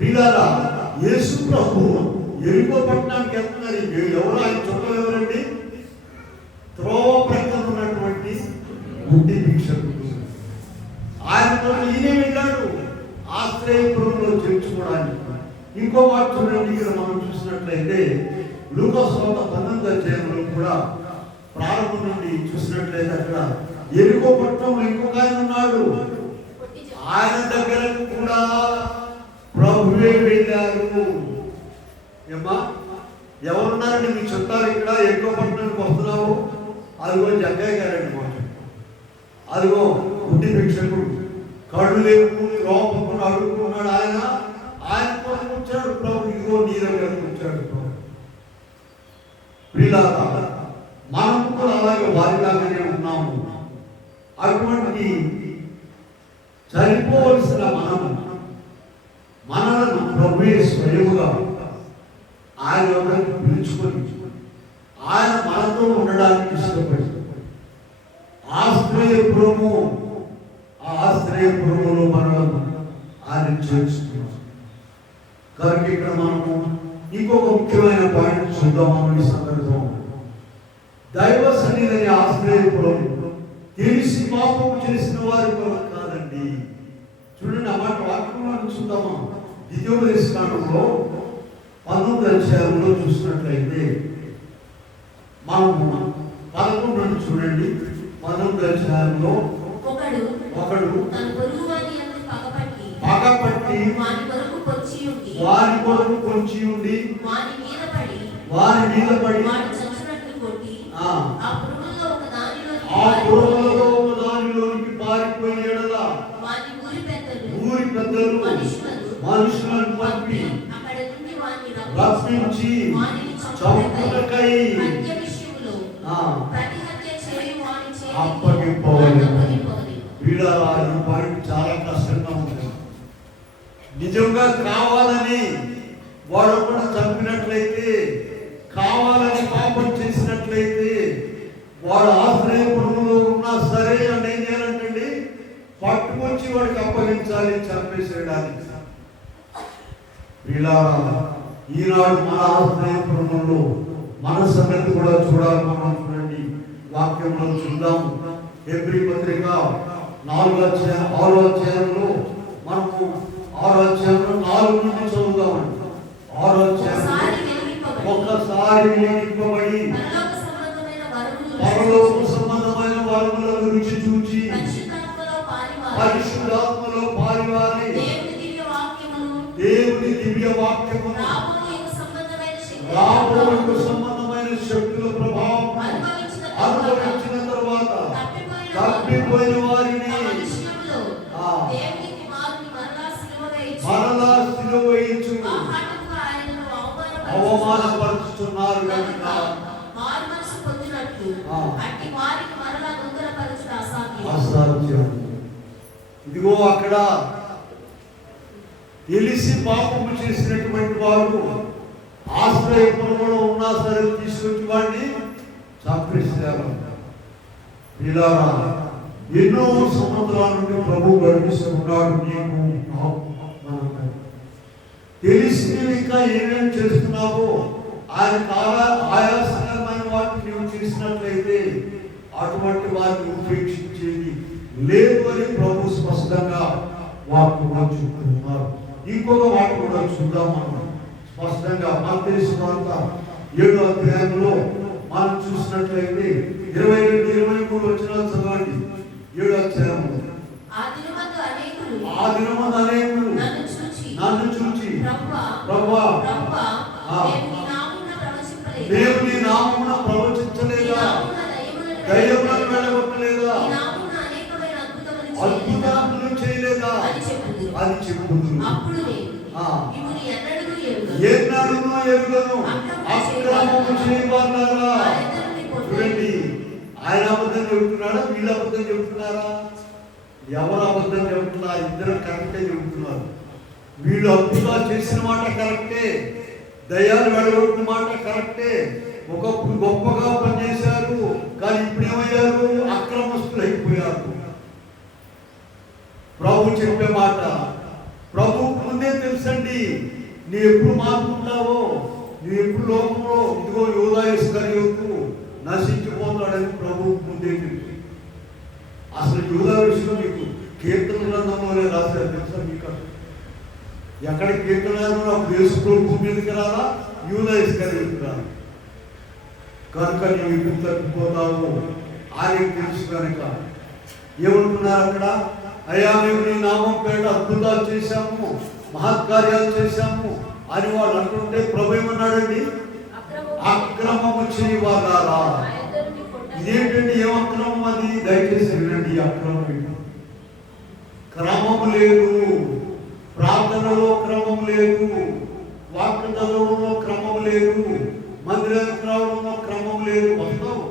వీళ్ళారా యేసు ప్రభు ఎరికో పట్టణానికి వెళ్తున్నారు. ఎవరు ఆయన చుట్టాలు? ఎవరండి? త్రోవ ప్రక్కన ఉన్నటువంటి గుడ్డి భిక్షకుడు. ఆయనతో ఈయన వెళ్ళాడు ఆశ్రయపురంలో చేర్చుకోవడానికి. ఇంకో మాట చూడండి, ఇక్కడ మనం చూసినట్లయితే లూకా సువార్త 19వ అధ్యాయంలో కూడా ప్రారంభం నుండి చూసినట్లయితే అక్కడ ఎరికో పట్టణంలో ఇంకొక ఆయన ఉన్నాడు. ఆయన దగ్గర కూడా ప్రభువే వెళ్ళారు. ఏమ్మా, ఎవరున్నారండి మీ చుట్టాలు? ఇక్కడ ఎరికో పట్టణానికి వస్తున్నావు. అదిగో జగ్గయ్య గారండి మాట. అదిగో గుడ్డి భిక్షకుడు, కళ్ళు లేవు, లోపల అడుగుతున్నాడు. ఆయన కోసం వచ్చాడు ప్రభు. ఇదిగో నీ దగ్గరకు వచ్చాడు ప్రభు. మనం కూడా అలాగే వారిలాగానే ఉన్నాము. అటువంటి చనిపోవలసిన మనలను ప్రభువే స్వయముగా ఆయన ఎవరికి పిలుచుకొని ఆయన మనతో ఉండడానికి ఇష్టపడి ఆశ్రయపురము, ఆ ఆశ్రయపురములో మనం ఆయన చేర్చుకున్నాం. కనుక ఇక్కడ మనము ఇంకొక ముఖ్యమైన పాయింట్ చూద్దామని సందర్భం. దైవ సన్నిధిని ఆశ్రయపురం తెలిసి పాపం చేసిన వారి కొరకు కాదండి. చూడండి, ఆ మాట వాక్యంలో చూద్దామా? ద్వితీయోపదేశకాండంలో 19వ అధ్యాయంలో చూసినట్లయితే మనము 11 చూడండి. 19వ అధ్యాయంలో ఒకడు తన పొరుగువాని యందు పగపట్టి వాని కొరకు పొంచి ఉండి వాని మీద పడి వాడు చచ్చునట్లు కొట్టి ఆ పురుగులలో ఒక దానిలోనికి పారిపోయిన యెడల వాని ఊరి పెద్దలు మనుషులను పంపి అక్కడ నుండి వాని రప్పించి చంపుటకై ప్రతి హత్య చేయు వాని చేతికి అప్పగింపవలెను. అప్పగింపవలెను. వీళ్ళ ఈ పాయింట్ చాలా కష్టంగా ఉంటుంది. నిజంగా కావాలని వాడు కూడా చంపినట్లయితే, కావాలని పాపం చేసినట్లయితే, వాడు ఆశ్రయపురంలో ఉన్నా సరే అని ఏం చేయాలంటండి, పట్టుకొచ్చి వాడికి అప్పగించాలి, చంపేసేయడానికి. ఇలా ఈనాడు మన ఆశ్రయపురంలో మన సంగతి కూడా చూడాలి. మనం చూడండి, వాక్యంలో చూద్దాం. హెబ్రీ పత్రిక 4వ అధ్యాయం 6వ అధ్యాయంలో మనము 6వ అధ్యాయంలో 4 నుండి చదువుదామండి. 6వ అధ్యాయం ఒక్కసారి వెలిగింపబడి పరలోక సంబంధమైన వరములను రుచి చూచి పరిశుద్ధాత్మలో పాలివారి దేవుని దివ్య వాక్యమును రాబోయే సంబంధమైన శక్తుల ప్రభావం అనుభవించిన తర్వాత తప్పిపోయిన వారిని మరలా సిలువ వేయించు అవమానపరుచుతున్నారు కనుక అసాధ్యం. ఇదిగో అక్కడ తెలిసి పాపము చేసినటువంటి వాడు ఆశ్రయపురంలో ఉన్నా సరే తీసుకొచ్చి వాడిని చంపేశారు. ఇలా ఎన్నో సంవత్సరాల నుండి ప్రభు గడిపిస్తున్నాడు. నీకు తెలిసి ఇంకా ఏమేమి చేస్తున్నావో ఆయన ఆయాసకరమైన వాటిని నీవు చేసినట్లయితే అటువంటి వారిని ఉపేక్షించేది లేదు అని ప్రభు స్పష్టంగా వాక్యంలో చెప్తున్నారు. ఇంకొక మాట కూడా చూద్దాం. మనం స్పష్టంగా మత్తయి సువార్త 7వ అధ్యాయంలో మనం చూసినట్లయితే 22-23 వచనాలు చదవండి. 7వ అధ్యాయంలో ఆ దినమందు అనేకులు నన్ను చూచి ప్రభువా దేవుని నామమున ప్రవచించలేదా, దయ్యములను వెళ్ళగొట్టలేదా, అద్భుతములు చేయలేదా అని చెప్పుదురు. ఎన్నడూ ఎరుగను అక్రమము చేయవారులారా. చూడండి, ఆయన అబద్ధం చెబుతున్నాడా, వీళ్ళు అబద్ధం చెబుతున్నారా? ఎవరు అబద్ధం చెబుతున్నారు? ఇద్దరు కరెక్టే చెబుతున్నారు. వీళ్ళు అద్భుతాలు చేసిన మాట కరెక్టే, దయ్యాలు వెళ్ళగొట్టిన మాట కరెక్టే, ఒకప్పుడు గొప్పగా పనిచేశారు. కానీ ఇప్పుడు ఏమయ్యారు? అక్రమస్తులు అయిపోయారు. ప్రభు చెప్పే మాట ప్రభు ముందే తెలుసండి. నీ ఎప్పుడు మారుకుంటావో, నీ ఎప్పుడు లోకంలో ఇదిగో యూదా ఇస్కరియోతు నశించిపోతాడని ప్రభు ముందే తెలుసు. అసలు యూదా విషయంలో మీకు కీర్తన గ్రంథంలోనే రాశారు తెలుసా? మీకు ఎక్కడ కీర్తన నాకు దేశంలో భూమి మీదకి రాలా, యూదా ఇస్కరియోతు రాలా. కనుక నీవు ఇప్పుడు తప్పిపోతావు ఆయనకు తెలుసు. కనుక ఏమంటున్నారు అక్కడ? అయ్యా మేము నీ నామం పేట అద్భుతాలు చేశాము, మహత్కార్యాలు చేశాము అని వాడు అంటుంటే ప్రభు ఏమన్నాడండి? అక్రమము చేయవారా. ఇదేంటండి? ఏం అక్రమం అది? దయచేసి వినండి. అక్రమం క్రమము లేదు, ప్రార్థనలో క్రమం లేదు, వాక్య చదవడంలో క్రమం లేదు, మందిరానికి రావడంలో క్రమం లేదు. వస్తావు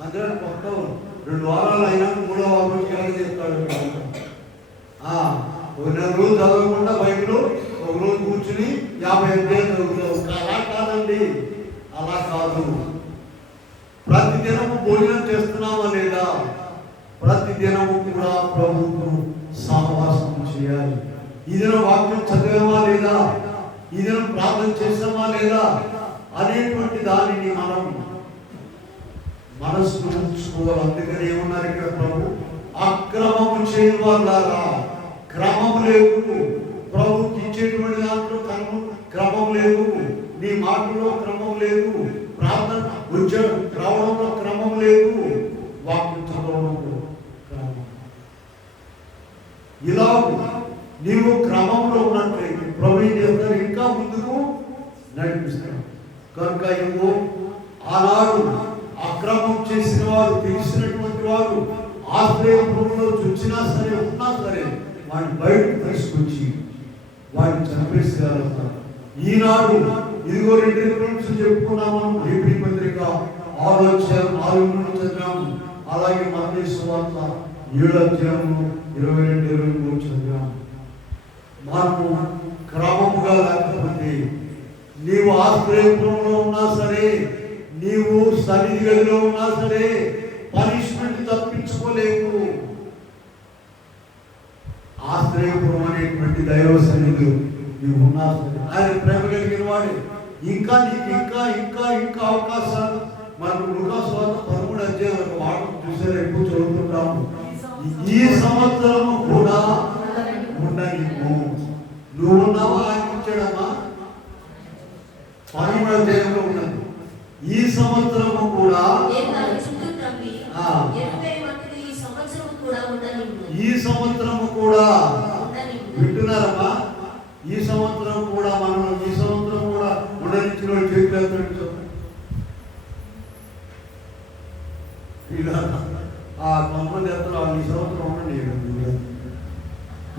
మందిరానికి వస్తావు, 2 వారాలు అయినా 3వ వారం ఎలా చేస్తాడు? ఒక 2 రోజు చదవకుండా బైబిల్ ఒక రోజు కూర్చుని 50 అధ్యాయాలు చదువుతావు. అలా కాదండి. భోజనం చేస్తున్నామా లేదా? ప్రతి దినము కూడా ప్రభువుతో సహవాసం చేయాలి. ఈ దినం వాక్యం చదివామా లేదా? ఈ దినం ప్రార్థన చేసామా లేదా అనేటువంటి దానిని మనం మనసులో ఉంచుకోవాలి. అందుకని ఏమన్నారు ఇక్కడ ప్రభు? అక్రమము చేయవాళ్ళారా, క్రమం లేదు. ప్రభుకి ఇచ్చేటువంటి దాంట్లో క్రమం లేదు, నీ మాటలో క్రమం లేదు, ప్రార్థన రావడంలో క్రమం లేదు, వాక్యం చదవడంలో క్రమం. ఇలా నీవు క్రమంలో ఉన్నట్లయితే ప్రభు ఏం చేస్తారు? ఇంకా ముందుకు నడిపిస్తాడు. కనుక ఇవ్వు ఆనాడు అక్రమం చేసిన వారు, తెలిసినటువంటి వారు ఆశ్రయంలో చూచినా సరే, ఉన్నా సరే వాడిని బయటకు తీసుకొచ్చి వాడిని చంపేసేయాలన్నారు. ఈనాడు ఇదిగో 2 రిఫరెన్స్ చెప్పుకున్నాము. హెబ్రీ పత్రిక 6వ అధ్యాయం 4 చదివాము. అలాగే మత్తయి సువార్త 7వ అధ్యాయం 22-23 చదివాము. మనము క్రమముగా లేకపోతే, నీవు ఆశ్రయంలో ఉన్నా సరే, నీవు సన్నిధి గదిలో ఉన్నా సరే పనిష్మెంట్ తప్పించుకోలేవు. ఆశ్రయపురం అనేటువంటి దైవ సన్నిధి నీవు ఉన్నా సరే, ఆయన ప్రేమ కలిగిన వాడే. ఇంకా నీకు ఇంకా ఇంకా ఇంకా అవకాశాలు. మనం లూకాసు వార్త 13వ అధ్యాయం వాడు చూసారు, ఎక్కువ చదువుతుంటాము. ఈ సంవత్సరము కూడా ఉండనివ్వు. నువ్వు ఉన్నావా? ఆయన ఇచ్చాడమ్మా. 13వ అధ్యాయంలో ఉన్నది. ఈ సంవత్సరము కూడా ఈ సంవత్సరము కూడా వింటున్నారమ్మా. ఈ సంవత్సరం కూడా మనం ఈ సంవత్సరం కూడా ఉండనిచ్చిన చేతులు ఇలా కొంతమంది ఎత్తలు ఈ సంవత్సరం ఉండండి.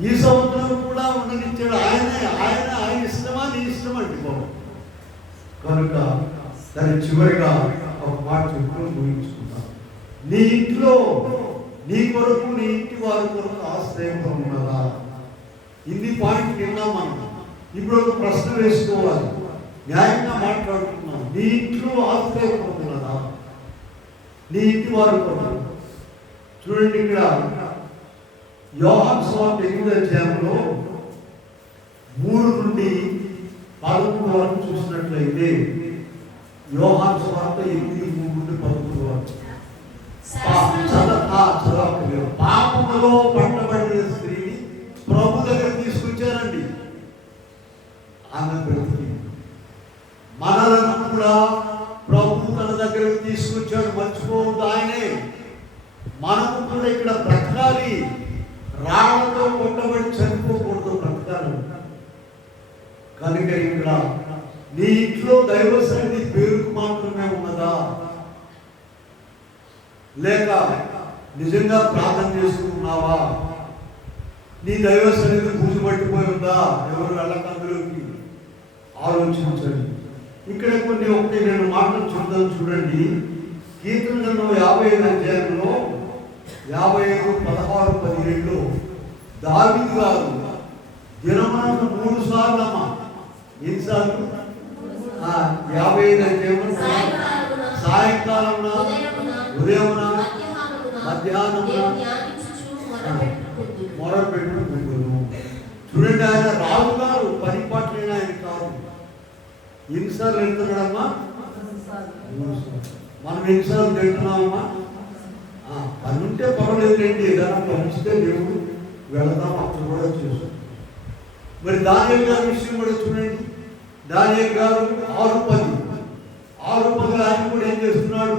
ఈ సంవత్సరం కూడా ఉండనిచ్చాడు ఆయనే. ఆయన ఇష్టమా నీ ఇష్టమండి బాబు. కనుక దాని చివరిగా ఒక మాట చెప్పుకొని ముగించుకుందాం. నీ ఇంట్లో నీ కొరకు, నీ ఇంటి వారి కొరకు ఆశ్రయం ఉన్నదా? ఇన్ని పాయింట్ విన్నాం మనం. ఇప్పుడు ఒక ప్రశ్న వేసుకోవాలి. న్యాయంగా మాట్లాడుతున్నాం. నీ ఇంట్లో ఆశ్రయం ఉన్నదా? నీ ఇంటి వారి కొరకు. చూడండి, ఇక్కడ యోహాను సువార్త 8వ అధ్యాయంలో 3 నుండి 11 వరకు చూసినట్లయితే, యోహాను సువార్త 8:3 నుండి 11 వరకు పాపములో పట్టబడిన స్త్రీని ప్రభు దగ్గర తీసుకొచ్చారండి. ఆమె బ్రతికి మనలను కూడా ప్రభు తన దగ్గరకు తీసుకొచ్చాడు. మర్చిపోవద్దు, ఆయనే. మనము కూడా ఇక్కడ బ్రతకాలి. రాళ్లతో కొట్టబడి చనిపోకూడదు, బ్రతకాలి. కనుక ఇక్కడ నీ ఇంట్లో దైవ సన్నిధి పేరుకు మాత్రమే ఉన్నదా, లేక నిజంగా ప్రార్థన చేసుకున్నావా? నీ దైవ సన్నిధి పూజ పట్టిపోయి ఉందా? ఎవరు వెళ్ళకందులోకి ఆలోచించండి. ఇక్కడ కొన్ని 1-2 మాటలు చూద్దాం. చూడండి, కీర్తన గ్రంథం 55వ అధ్యాయంలో 55:16-17 దావీదు గారు దినమునకు 3 సార్లు అమ్మా, ఎన్నిసార్లు? 55 అధ్యాయం సాయంకాలం, ఉదయమున, మధ్యాహ్నమున మొరపెట్టుకుంటున్నాను. చూడండి, ఆయన రాజు గారు, పరిపాట్లైన ఆయన కాదు. ఎన్నిసార్లు వెళ్తున్నాడమ్మా? 3 సార్లు. మనం ఎన్నిసార్లు తింటున్నామమ్మా? పని ఉంటే పర్వాలేదులేండి, ఏదైనా పంచితే దేవుడు వెళదాం, అప్పుడు కూడా చేస్తాం. మరి దానియేలు గారి విషయం కూడా చూడండి. దానియేలు గారు 6:10 ఆయన కూడా ఏం చేస్తున్నాడు?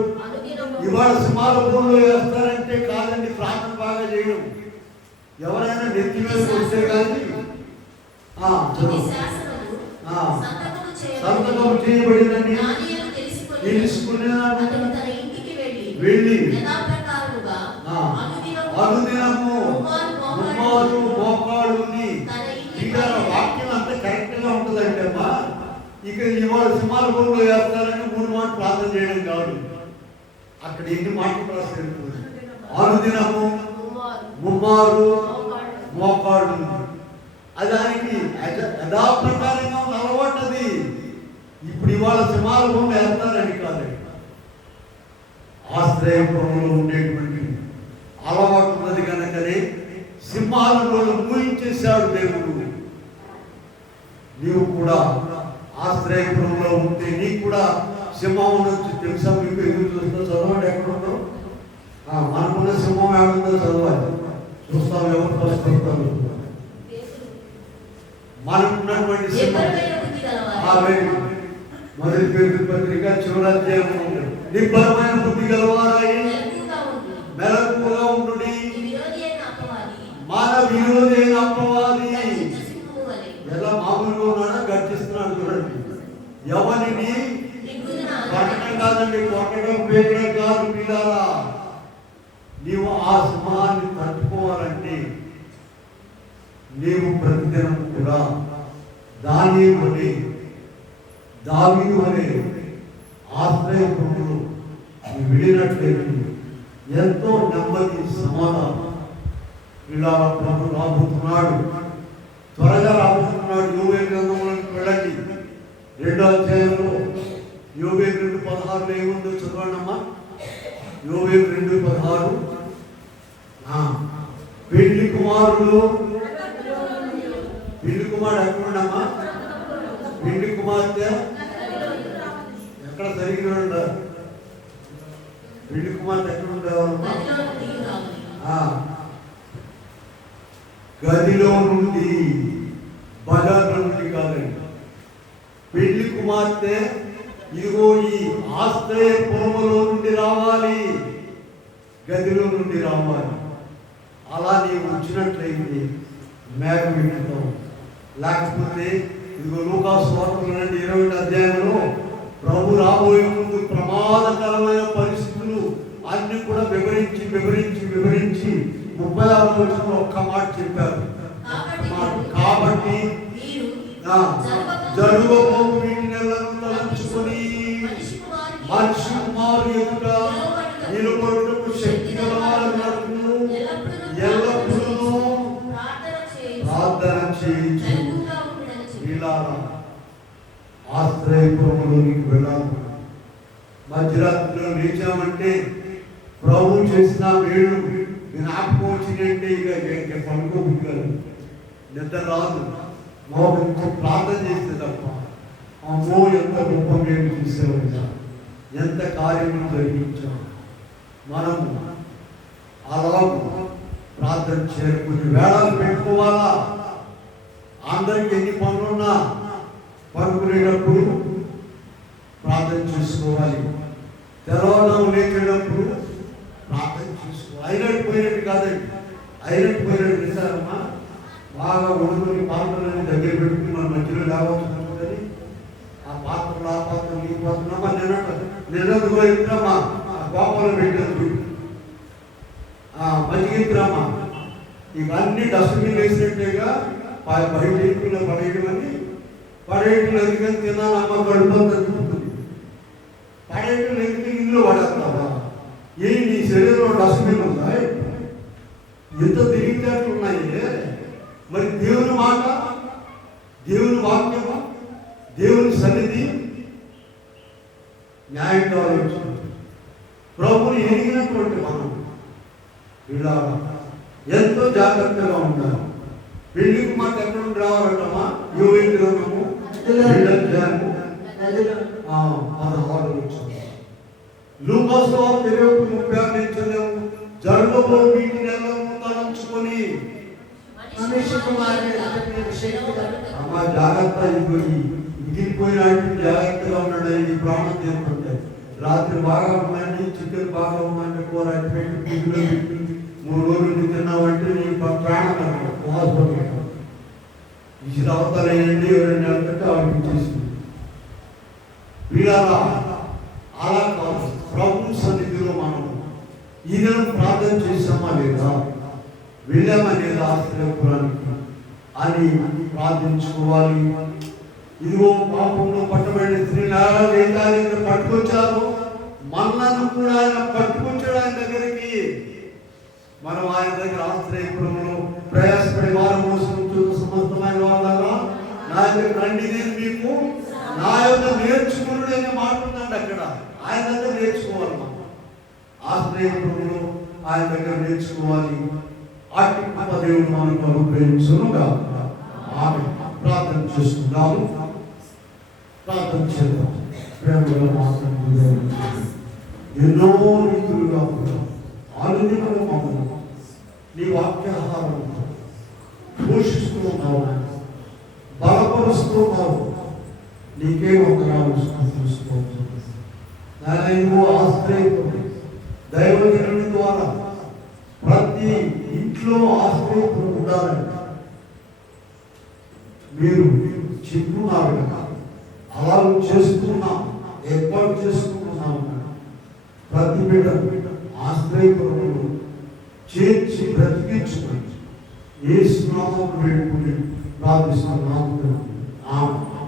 ఇవాళ సింహాల భూమిలో వేస్తారంటే కాదండి, ప్రార్థన బాగా చేయడం. ఎవరైనా నెత్తి మీద వస్తే కానీ సంతకం చేయబడిందని తెలుసుకున్నాడు. వెళ్ళి అనుదినము ముమ్మారు మోకాళ్ళుని. ఇక వాక్యం అంత కరెక్ట్ గా ఉంటుందంటే అమ్మా, ఇక ఇవాళ సింహాల భూమిలో వేస్తారని 3 మాటలు ప్రార్థన చేయడం కాదు. అక్కడ ఎన్ని మాటలు రాస్తారు? అనుదినము ముమ్మారు మోకాళ్ళు. అది ఆయనకి యథాప్రకారంగా అలవాటది. ఇప్పుడు ఇవాళ సింహాల భూమి వేస్తారని కాదండి. ఆశ్రయపురంలో ఉండేటువంటి అలవాటు ఉన్నది కనుకనే సింహాలను ఊహించేశాడు దేవుడు. నీవు కూడా ఆశ్రయపురంలో ఉంటే నీకు కూడా సింహం ఉండొచ్చు. తెలుసా మీకు? ఎదురు చూస్తా చదవండి ఎక్కడుందో. మనకున్న సింహం ఏడుందో చదవాలి. చూస్తాం ఎవరు ఫస్ట్ వస్తారు. మనకున్నటువంటి సింహం మొదటి పేరు పత్రిక చివరి అధ్యాయం నిబ్బరమైన బుద్ధి గలవారై మెలకువగా ఉండు. మన విరోధి అయిన అపవాది ఎలా మామూలుగా ఉన్నాడా? గర్జిస్తున్నాడు. చూడండి, ఎవరిని కొట్టడం కాదండి, కొట్టడం పేదడం కాదు. పిల్లారా, నీవు ఆ సింహాన్ని తట్టుకోవాలంటే నీవు ప్రతిదినం కూడా దావీదు అనే ఆశ్రయపురంలో వెళ్ళినట్లయితే ఎంతో నెమ్మది, సమాధానం. ఇలా ప్రభు రాబోతున్నాడు, త్వరగా రాబోతున్నాడు. యోవేలు గ్రంథంలోకి వెళ్ళండి. 2వ అధ్యాయంలో యోవేలు 2:16 ఏముందో చదవండి అమ్మా. యోవేలు 2:16. పెళ్లి కుమారుడు ఎక్కడుండమ్మా? పెళ్లి కుమార్తె ఎక్కడ? సరిగ్గా ఉండదు. పెళ్లి కుమార్తె ఎక్కడ ఉండేవాళ్ళమ్మా? గదిలో నుండి, బజార్లో నుండి కాదండి. పెళ్లి కుమార్తె ఇదిగో ఈ ఆశ్రయపురములో నుండి రావాలి, గదిలో నుండి రావాలి. అలా నీవు వచ్చినట్లయితే మేఘం ఎక్కుతావు. లేకపోతే ఇదిగో లూకాసు వార్తలు 20వ అధ్యాయంలో ప్రభు రాబోయే ముందు ప్రమాదకరమైన పరిస్థితులు అన్ని కూడా వివరించి 36వ వచనంలో ఒక్క మాట చెప్పారు. కాబట్టి జరుగబోవు వీటినెల్లను తలంచుకొని మనిషి కుమారుడు ఎదుట నిలబడుటకు శక్తి గలవారను ఎల్లప్పుడూ ప్రార్థన చేయించు. ఇలా ఆశ్రయపురంలోనికి వెళ్ళాలి. మధ్యరాత్రిలో లేచామంటే ప్రభు చేసిన వేడు జ్ఞాపకం వచ్చిందంటే ఇక పనుకోబుద్దారు, నిద్ర రాదు. మోకంతో ప్రార్థన చేస్తే తప్ప అమ్మో ఎంత గొప్ప మేము చూసేవాళ్ళ, ఎంత కార్యములు జరిగించాం. మనము అలా ప్రార్థన చేరుకుని వేళలు పెట్టుకోవాలా. అందరికి ఎన్ని పనులున్నా పనుకునేటప్పుడు ప్రార్థన చేసుకోవాలి. తెల్లవారు లేచేటప్పుడు ప్రార్థన చేసుకోవాలి. అయినట్టు పోయినట్టు కాదండి, అయినట్టు పోయినట్టు నిజారమ్మా. బాగా ఉడుకుని పాత్రలని దగ్గర పెట్టుకుని మన మధ్యలో లేవచ్చు కానీ ఆ పాత్రలు ఆ పాత్రలు ఈ పాత్రలు నిన్నట్టుగా ఇద్దామా, కోపంలో పెట్టేది మంచిగా ఇద్దామా. ఇక అన్ని డస్ట్బిన్ వేసినట్టుగా బయట ఎక్కువ పడేయటం ఎందుకని తిన్నాను అమ్మ గడిపోతుంది. పడేయటం ఎందుకు ఇల్లు పడేస్తావా? నీ శరీరంలో డస్ట్బిన్ ఉందా? ఎంత తిరిగినట్లు ఉన్నాయి. మరి దేవుని మాట, దేవుని వాక్యము, దేవుని సన్నిధి న్యాయంగా ఆలోచించు. ప్రభుని ఎరిగినటువంటి మనం ఇలా ఎంతో జాగ్రత్తగా ఉండాలి. పెళ్లి కుమార్తె ఎక్కడ నుండి రావాలంటమ్మా? యోవేలు గ్రంథము 2:16. లూకాసు వార్త 20:36 జరుగబో వీటినెల్లను తలంచుకొని మనిషి కుమారుడు అమ్మ జాగ్రత్త. మిగిలిపోయినట్టు జాగ్రత్తగా ఉన్నాడు. ప్రాణం తీసుకుంటే రాత్రి బాగా ఉందండి, చికెన్ బాగా ఉందండి, కూర పెట్టి ఫ్రిడ్జ్లో పెట్టి 3 రోజులు తిన్నామంటే నీ ప్రాణం హాస్పిటల్ ఇది అవతలేయండి. 2 నెలలకంటే ఆవిపించేసింది. వీళ్ళ అలా కాదు. ప్రభు సన్నిధిలో మనం ఈ దినం ప్రార్థన చేసామా లేదా, వెళ్ళామా లేదా ఆశ్రయపురానికి అని ప్రార్థించుకోవాలి. ఇదిగో పాపంలో పట్టబడిన స్త్రీలు ఏం పట్టుకొచ్చారు, మనల్ని కూడా ఆయన పట్టుకొచ్చాడు ఆయన దగ్గరికి. మనం ఆయన దగ్గర ఆశ్రయపురంలో ప్రయాసపడి వారు మోసుకుంటున్న సమస్తమైన వాళ్ళగా నా దగ్గర రండి, నేను మీకు నా యొక్క నేర్చుకున్నాడు అనే మాట ఉందండి. అక్కడ ఆయన దగ్గర నేర్చుకోవాలి. మనం ఆ ఆశ్రయపురంలో ఆయన దగ్గర నేర్చుకోవాలి. అట్టి కృప దేవుడు మనకు అనుగ్రహించునుగా. ఆమె ప్రార్థన చేస్తున్నాము. ప్రార్థన చేద్దాం. ప్రేమగా మాట్లాడుతూ ఎన్నో రీతులుగా ఆనందంగా మమ్మల్ని నీ వాక్యాహారంతో పోషిస్తూ ఉన్నావు, బలపరుస్తూ ఉన్నావు. నీకే వందనాలు స్తుతిస్తున్నాము. నాయనా ఆశ్రయపడి దైవజనుని ద్వారా ప్రతి ఇంట్లో ఆశ్రయపడి ఉండాలని మీరు చెప్తున్నారు కదా. అలా చేస్తున్నాం, ఏర్పాటు చేసుకుంటున్నాం. ప్రతి బిడ్డ ఆశ్రయపరులు చేర్చి బ్రతికించుకొని యేసు నామమున వేడుకొని ప్రార్థిస్తున్నాము. ఆమేన్.